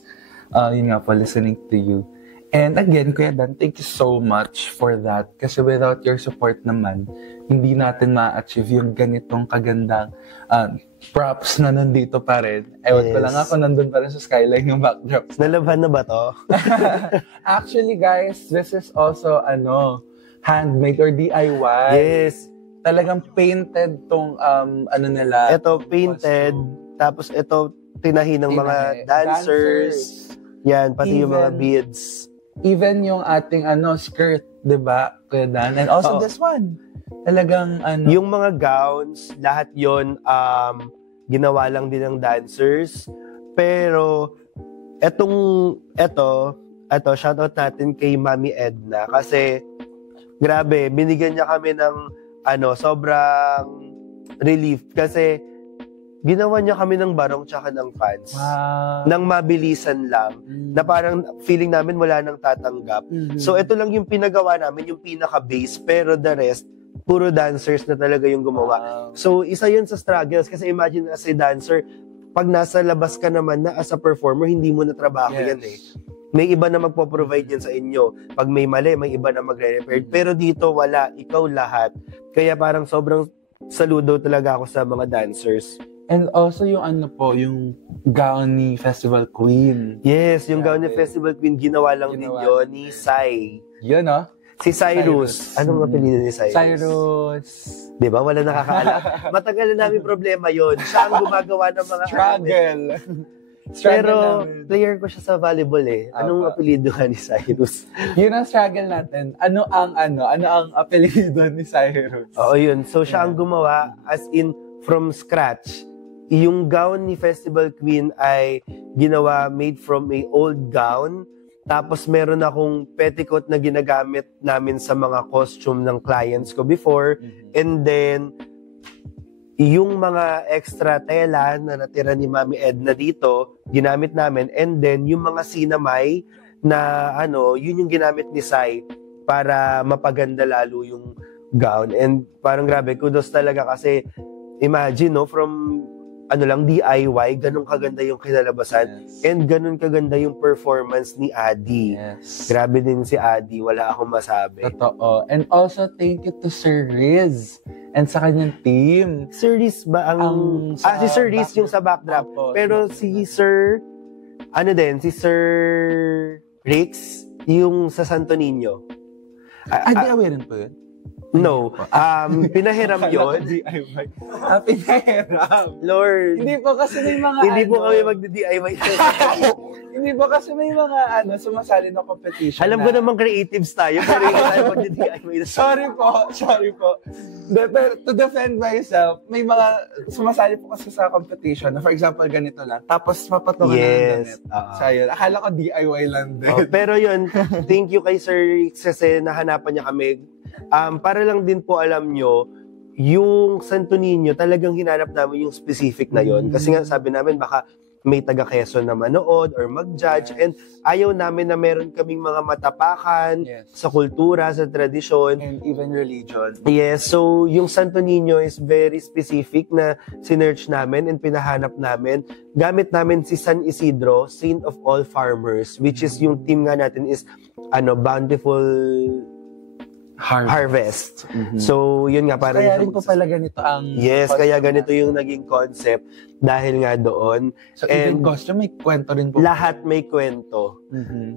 listening to you. And again, Kuya Dan, thank you so much for that. Kasi without your support naman, hindi natin ma-achieve yung ganitong kagandang props na nandito pa rin. Ewan ko lang ako, nandun pa rin sa skyline yung backdrop. Nalabhan na ba to? Actually, guys, this is also, handmade or DIY. Yes. Talagang painted tong, nila. Ito, painted. Tapos ito, tinahi ng mga dancers. Yan, pati yung mga beads. Even yung ating skirt, 'di ba? Kuya Dan? And also this one. Talagang yung mga gowns, lahat 'yon ginawa lang din ng dancers. Pero ito, shoutout natin kay Mami Edna kasi grabe, binigyan niya kami ng sobrang relief kasi ginawa niya kami ng barong tsaka ng fans. Wow. Nang mabilisan lang. Na parang feeling namin wala nang tatanggap. So, ito lang yung pinagawa namin, yung pinaka-base. Pero the rest, puro dancers na talaga yung gumawa. So, isa yun sa struggles. Kasi imagine as a dancer, pag nasa labas ka naman na as a performer, hindi mo na trabaho yan eh. May iba na magpo-provide yan sa inyo. Pag may mali, may iba na magre-repair. Pero dito, wala. Ikaw lahat. Kaya parang sobrang saludo talaga ako sa mga dancers. And also yung yung gown ni Festival Queen. Yes, yung gown ni Festival Queen, ginawa lang din yun ni Sai. Yun, no? Si Cyrus. Anong apelido ni Cyrus? Cyrus. Di ba? Wala nakakaalam. Matagal na namin problema yon. Siya ang gumagawa ng mga... Struggle. Pero player ko siya sa volleyball eh. Anong apelido ka ni Cyrus? Yun ang struggle natin. Ano ang apelido ni Cyrus? Oo, yun. So siya ang gumawa as in from scratch. Yung gown ni Festival Queen ay ginawa made from a old gown. Tapos meron akong petticoat na ginagamit namin sa mga costume ng clients ko before. And then, yung mga extra tela na natira ni Mami Edna dito, ginamit namin. And then, yung mga sinamay na yun yung ginamit ni Sai para mapaganda lalo yung gown. And parang grabe, kudos talaga kasi imagine, from DIY, ganun kaganda yung kinalabasan. Yes. And ganun kaganda yung performance ni Adi. Yes. Grabe din si Adi, wala akong masabi. Totoo. And also, thank you to Sir Riz and sa kanyang team. Sir Riz ba si Sir Riz yung sa backdrop. Pero si Sir, si Sir Rix, yung sa Santo Niño. DIY rin po yun? No. Pinahiram yun. Pinahiram. Lord. Hindi po kasi may mga Hindi po kami magdi-DIY. Hindi po kasi may mga sumasali na competition. Alam ko namang creatives tayo, pero hindi tayo magdi-DIY. Sorry po. Pero to defend myself, may mga sumasali po kasi sa competition na for example, ganito lang. Tapos mapatungan na ng ganit. So yun, akala ko DIY lang din. Pero yun, thank you kay Sir Rick kasi nahanapan niya kami. Para lang din po alam nyo, yung Santo Niño, talagang hinanap namin yung specific na yon. Kasi nga sabi namin, baka may taga-Quezon na manood or mag-judge. And ayaw namin na meron kaming mga matapakan sa kultura, sa tradisyon. And even religion. Yes, so yung Santo Niño is very specific na sinearch namin and pinahanap namin. Gamit namin si San Isidro, Saint of All Farmers, which is yung team nga natin is Bountiful Harvest. So, yun nga parang... Kaya rin po pala ganito ang... Yes, kaya ganito yung naging concept dahil nga doon. So, even costume, may kwento rin po. Lahat may kwento.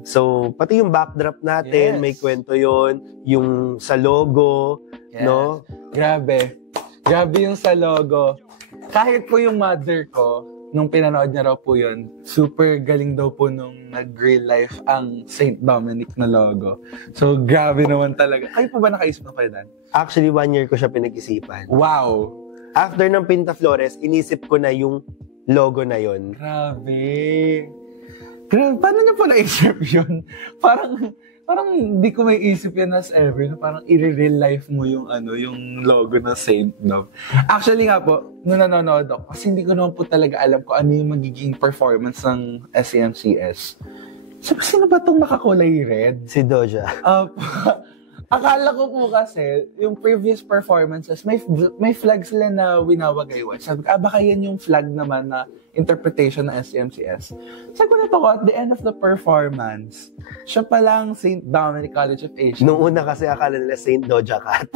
So, pati yung backdrop natin, may kwento yun. Yung sa logo, no? Grabe yung sa logo. Kahit po yung mother ko, nung pinanood niya raw po yun, super galing daw po nung nag-real life ang St. Dominic na logo. So, grabe naman talaga. Kayo po ba nakaisip ng kayo dan? Actually, 1 year ko siya pinag-isipan. Wow! After ng Pinta Flores, inisip ko na yung logo na yun. Grabe! Paano niyo po naisip yun? Parang hindi ko may isip yan as ever na parang i-real life mo yung yung logo ng Saint Dom. Actually nga po, nung nanonood ako, kasi hindi ko naman po talaga alam kung ano yung magiging performance ng SEMCS. So, sino ba itong nakakulay red? Si Doja. Akala ko po kasi, yung previous performances, may flag sila na winawagaywan. Sabi ko, baka yan yung flag naman na interpretation ng SMCS. Sabi ko na to, at the end of the performance, siya palang St. Dominic College of Asia. Nung una kasi akala nila St. Doja Cat.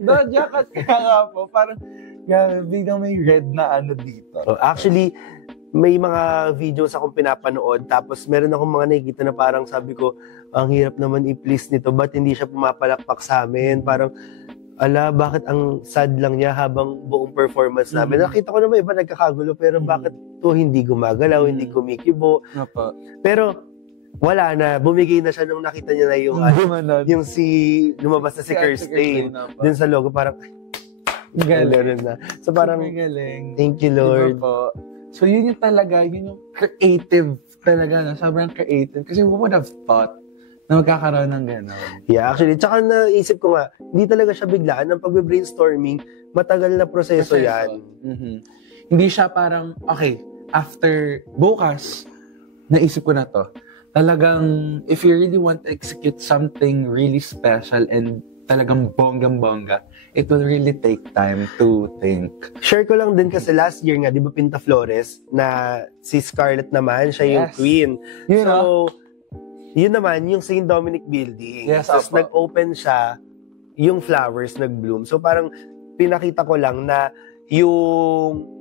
Doja Cat kaya nga po, parang biglang may red na dito. Actually, may mga videos akong pinapanood, tapos meron akong mga nakikita na parang sabi ko, ang hirap naman i-please nito, ba't hindi siya pumapalakpak sa amin? Parang, bakit ang sad lang niya habang buong performance namin? Nakita ko naman iba nagkakagulo, pero bakit to hindi gumagalaw, hindi kumikibo? Pero, wala na, bumigay na siya nung nakita niya na yung, yung lumabas na si Kirsten, dun sa logo, parang, galing na. So parang, thank you Lord. Diba po? So, yun yung talaga, yun yung creative talaga, sobrang creative. Kasi who would have thought na magkakaroon ng gano'n? Yeah, actually, tsaka naisip ko nga, hindi talaga siya biglaan. Ang pag-brainstorming, matagal na proseso yan. Hindi siya parang, okay, after bukas, naisip ko na to. Talagang, if you really want to execute something really special and talagang bonggang-bongga, it will really take time to think. Share ko lang din kasi last year nga, di ba Pinta Flores, na si Scarlett naman, siya yung queen. Yun naman, yung St. Dominic Building. Yes, tapos nag-open siya, yung flowers nag-bloom. So parang pinakita ko lang na yung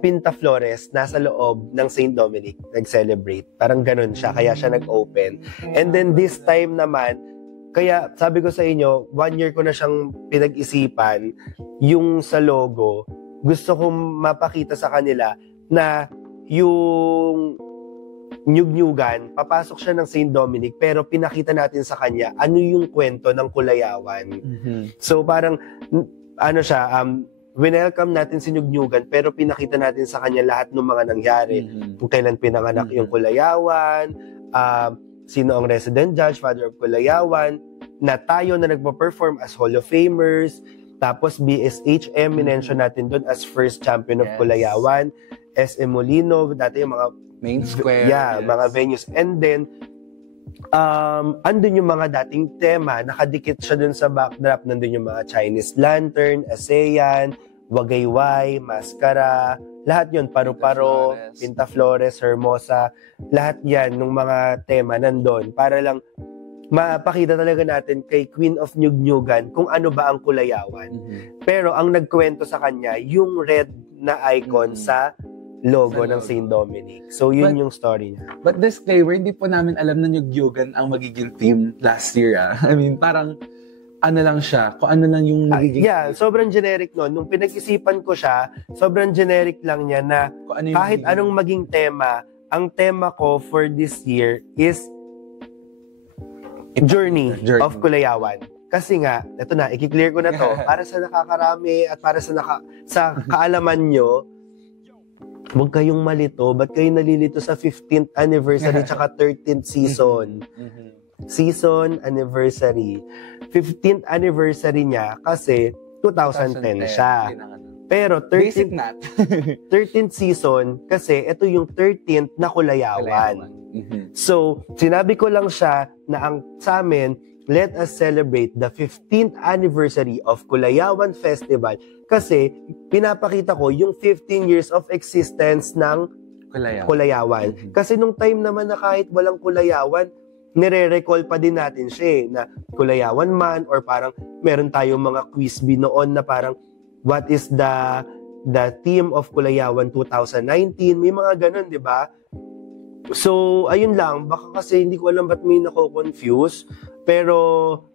Pinta Flores nasa loob ng St. Dominic nag-celebrate. Parang ganun siya, kaya siya nag-open. And then this time naman, kaya sabi ko sa inyo, 1 year ko na siyang pinag-isipan, yung sa logo, gusto kong mapakita sa kanila na yung nyug-nyugan, papasok siya ng St. Dominic, pero pinakita natin sa kanya ano yung kwento ng Kulayawan. So parang, welcome natin si Nyug-Nyugan, pero pinakita natin sa kanya lahat ng mga nangyari. Kung kailan pinanganak yung Kulayawan, sino ang resident judge, father of Kulayawan, na tayo na nagpo-perform as Hall of Famers, tapos BSHM, minention natin doon as first champion of Kulayawan, SM Molino, dati yung mga main square. Mga venues. And then, andun yung mga dating tema, nakadikit siya dun sa backdrop, nandun yung mga Chinese Lantern, ASEAN, Wagayway, Mascara, lahat yun, Paru-Paro, Pinta Flores, Hermosa, lahat yan, nung mga tema nandun, para lang mapakita talaga natin kay Queen of Nyug-Nyugan kung ano ba ang Kulayawan. Pero ang nagkwento sa kanya, yung red na icon sa logo ng St. Dominic. So, yun yung story niya. But disclaimer, hindi po namin alam na Nyug-Nyugan ang magiging theme last year. I mean, parang ano lang siya, kung ano lang yung magiging sobrang generic nun. Nung pinag-isipan ko siya, sobrang generic lang niya na kahit anong maging tema, ang tema ko for this year is Journey of Kulayawan. Kasi nga, ito na, i-clear ko na to, para sa nakakarami at para sa kaalaman nyo, huwag kayong malito. Ba't kayo nalilito sa 15th anniversary tsaka 13th season? Season anniversary. 15th anniversary niya kasi 2010 siya. Pero 13th season kasi ito yung 13th na Kulayawan. So, sinabi ko lang siya na ang sa amin, let us celebrate the 15th anniversary of Kulayawan Festival kasi pinapakita ko yung 15 years of existence ng Kulayawan. Kasi nung time naman na kahit walang Kulayawan, nire-recall pa din natin siya na Kulayawan man or parang meron tayong mga quiz noon na parang what is the theme of Kulayawan 2019? May mga ganun, di ba? So, ayun lang. Baka kasi hindi ko alam ba't may nako-confuse. Pero,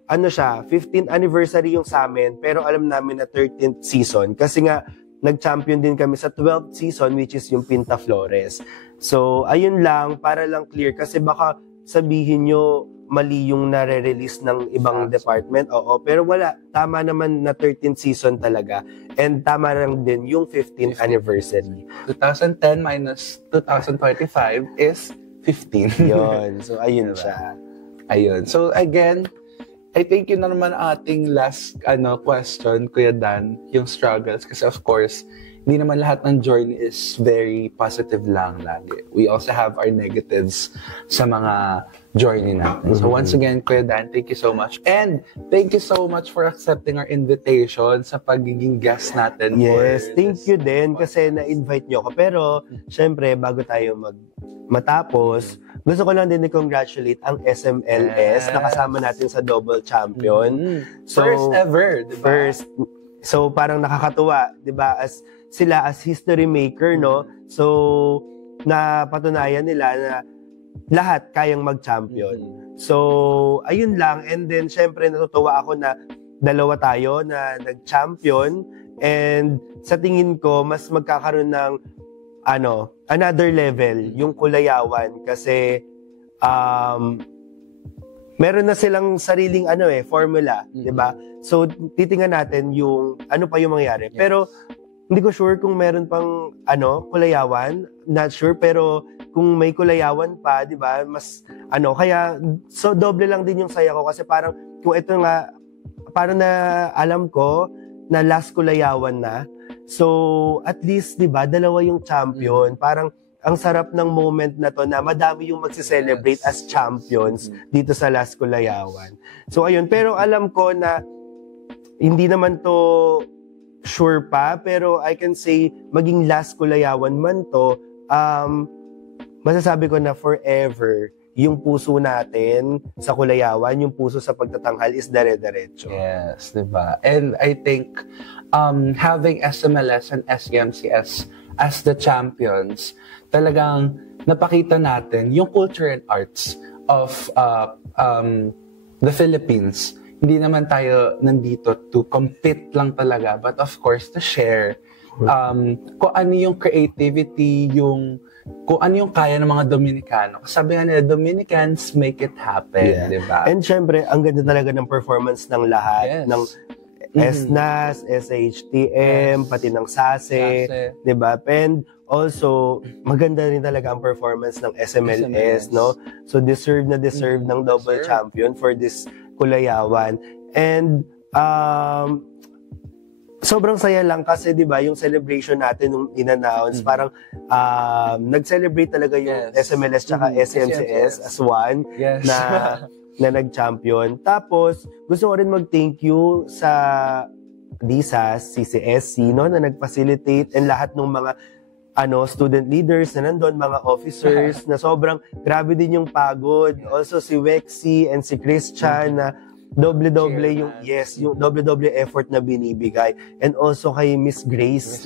ano siya, 15th anniversary yung sa amin, pero alam namin na 13th season. Kasi nga, nag-champion din kami sa 12th season, which is yung Pinta Flores. So, ayun lang, para lang clear. Kasi baka sabihin nyo, mali yung nare-release ng ibang department. Oo, pero wala. Tama naman na 13th season talaga. And tama lang din yung 15th anniversary. 2010 minus 2025 is 15. Yun. So, ayun siya. Ayun. So, again, I think yun na naman ating last question, Kuya Dan, yung struggles. Kasi of course, hindi naman lahat ng journey is very positive lang lagi. We also have our negatives sa mga journey natin. So once again, Kuya Dan, thank you so much. And thank you so much for accepting our invitation sa pagiging guest natin. Yes, thank you din kasi na-invite nyo ako. Pero, syempre, bago tayo matapos, gusto ko lang din i-congratulate ang SMLS na kasama natin sa Double Champion. So, first ever, diba? First. So, parang nakakatuwa, diba? Sila as history maker, no? So, napatunayan nila na lahat kayang mag-champion. So, ayun lang. And then, syempre, natutuwa ako na dalawa tayo na nag-champion. And sa tingin ko, mas magkakaroon ng another level, yung Kulayawan. Kasi, meron na silang sariling formula, di ba? So, titingnan natin yung ano pa yung mangyayari. Yes. Pero, hindi ko sure kung meron pang Kulayawan, not sure, pero kung may Kulayawan pa, 'di ba? Mas kaya so doble lang din yung saya ko kasi parang kung ito nga parang na alam ko na last Kulayawan na. So at least 'di ba, dalawa yung champion. Parang ang sarap ng moment na to na madami yung magse-celebrate as champions dito sa Last Kulayawan. So ayun, pero alam ko na hindi naman to sure pa, pero I can say maging Last Kulayawan man to, masasabi ko na forever yung puso natin sa Kulayawan, yung puso sa pagtatanghal is dare-derecho. Yes, diba? And I think having SMLS and SEMCS as the champions, talagang napakita natin yung culture and arts of the Philippines. Hindi naman tayo nandito to compete lang talaga, but of course to share kung ano yung creativity, kung ano yung kaya ng mga Dominicano. Sabi nga nila, Dominicans make it happen, di ba? And syempre, ang ganda talaga ng performance ng lahat. Ng SNAS, SHTM, pati ng SASE, di ba? And also, maganda rin talaga ang performance ng SMLS, no? So, deserve ng double champion for this Kulayawan. And, sobrang saya lang kasi 'di ba yung celebration natin nung in-announce parang nag-celebrate talaga yung SMLS tsaka SMCS as one na nag-champion. Tapos gusto ko rin mag-thank you sa DSAS, CCSC no na nag-facilitate and lahat ng mga student leaders na nandun, mga officers na sobrang grabe din yung pagod. Also si Wexy and si Christian na doble-doble yung doble-doble effort na binibigay. And also kay Miss Grace,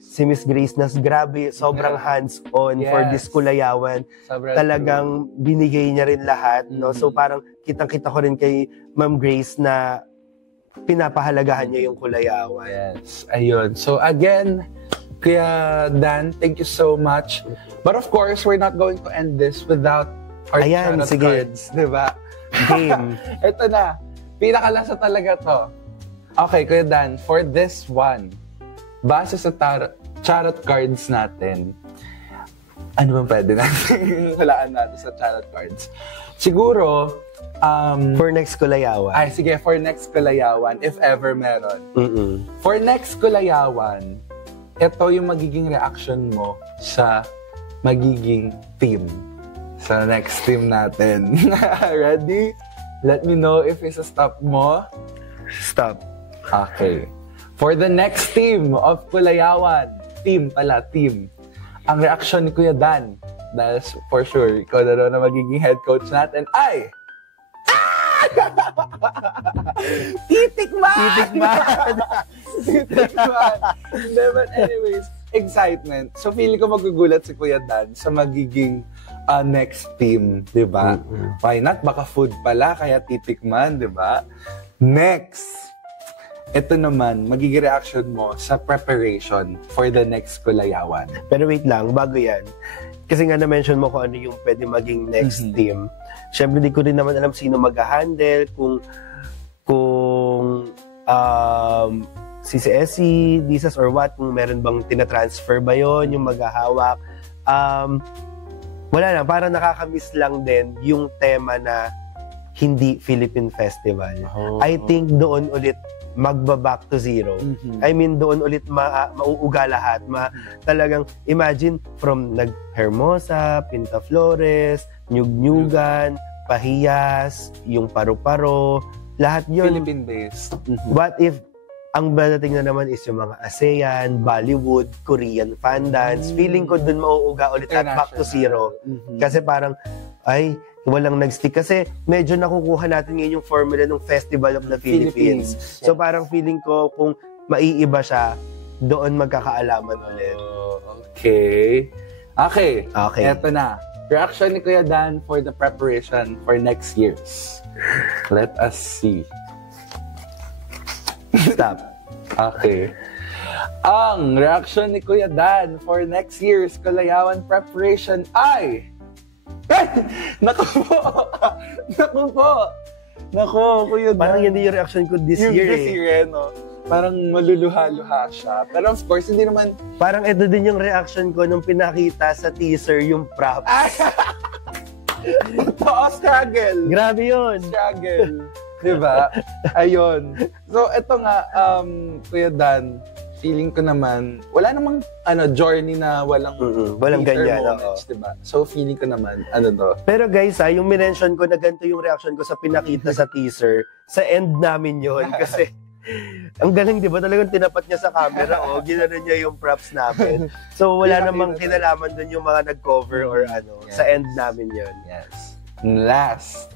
si Miss Grace na grabe, sobrang hands-on for this Kulayawan. Talagang binigay niya rin lahat, no? So parang kitang-kita ko rin kay Ma'am Grace na pinapahalagahan niya yung Kulayawan. Yes, ayun. So again, Kuya Dan, thank you so much. But of course, we're not going to end this without our tarot cards, di ba? Game. Ito na. Pinakalasa talaga to. Okay, Kuya Dan, for this one, base sa tarot cards natin, ano bang pwede natin hulaan natin sa tarot cards? Siguro, for next Kulayawan. Ay, sige, for next Kulayawan, if ever meron. For next Kulayawan, ito yung magiging reaction mo sa magiging team. Sa next team natin. Ready? Let me know if isa-stop mo. Stop. Okay. For the next team of Kulayawan, team. Ang reaction ni Kuya Dan, dahil for sure, ikaw na rin na magiging head coach natin, ay... Titikman! But anyways, excitement. So, feeling ko magugulat si Kuya Dan sa magiging next team, di ba? Why not? Baka food pala, kaya titikman, di ba? Next, ito naman, magiging reaction mo sa preparation for the next Kulayawan. Pero wait lang, bago yan. Kasi nga na-mention mo kung ano yung pwede maging next team. Siyempre, di ko rin naman alam sino mag-handle, kung CCSC, DSAS or what, kung meron bang tinatransfer ba yon yung maghahawak. Wala lang, parang nakakamiss lang din yung tema na hindi Philippine Festival. I think doon ulit magba-back to zero. I mean, doon ulit mauuga lahat. Talagang, imagine, from Hermosa, Pinta Flores, Nyug-Nyugan, Pahiyas, yung Paru-Paro, lahat yun. Philippine-based. What if ang badating na naman is yung mga ASEAN, Bollywood, Korean fan dance. Feeling ko dun mauuga ulit at back to zero. Kasi parang, ay, walang nag-stick. Kasi medyo nakukuha natin ngayon yung formula ng Festival of the Philippines. So parang feeling ko kung maiiba siya, doon magkakaalaman ulit. Okay. Eto na. Reaction ni Kuya Dan for the preparation for next year's. Let us see. Stop. Okay. Ang reaction ni Kuya Dan for next year's Kulayawan preparation ay... Naku po, Kuya Dan. Parang hindi yung reaction ko this year. This year, no? Parang maluluha-luha siya. Pero of course, hindi naman... Parang ito din yung reaction ko nung pinakita sa teaser yung props. Totoo, struggle. Grabe yun. Struggle. Diba? Ayun. So, ito nga, Kuya Dan, feeling ko naman, wala namang journey na walang Walang bitter ganyan, moments, diba? So, feeling ko naman, Pero guys, yung minention ko na ganito yung reaction ko sa pinakita sa teaser, sa end namin yon kasi ang galing, di ba? Talagang tinapat niya sa camera, ginanon niya yung props namin. So, wala namang kinalaman dun yung mga nag-cover or sa end namin yon. Yes. Last,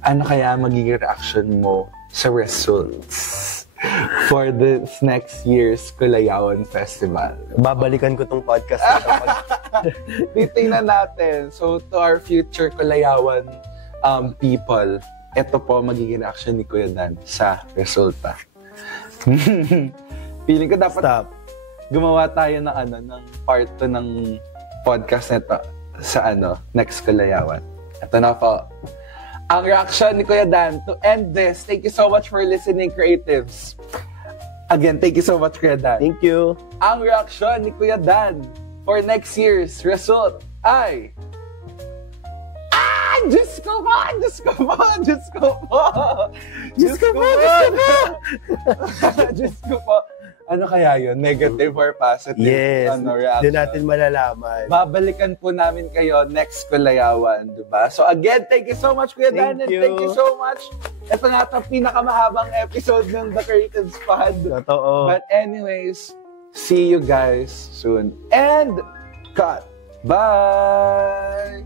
ano kaya magiging reaction mo sa results for this next year's Kulayawan Festival? Babalikan ko tong podcast na kapag... Titingnan natin. So, to our future Kulayawan people, ito po magiging reaction ni Kuya Dan sa resulta. Feeling ko dapat gumawa tayo ng part 2 ng podcast nito sa next Kulayawan. Ito na po. Ang reaction ni Kuya Dan to end this. Thank you so much for listening, creatives. Again, thank you so much, Kuya Dan. Thank you. Ang reaction ni Kuya Dan for next year's result ay... Diyos ko po! Diyos ko po! Diyos ko po! Diyos ko po! Diyos ko po! Ano kaya yun? Negative or positive? Yes. Reaction? Doon natin malalaman. Babalikan po namin kayo next Kulayawan, diba? So again, thank you so much, Kuya Dan, and thank you so much. Ito nga ito, pinakamahabang episode ng The Creatives Pod. Totoo. But anyways, see you guys soon. And cut! Bye!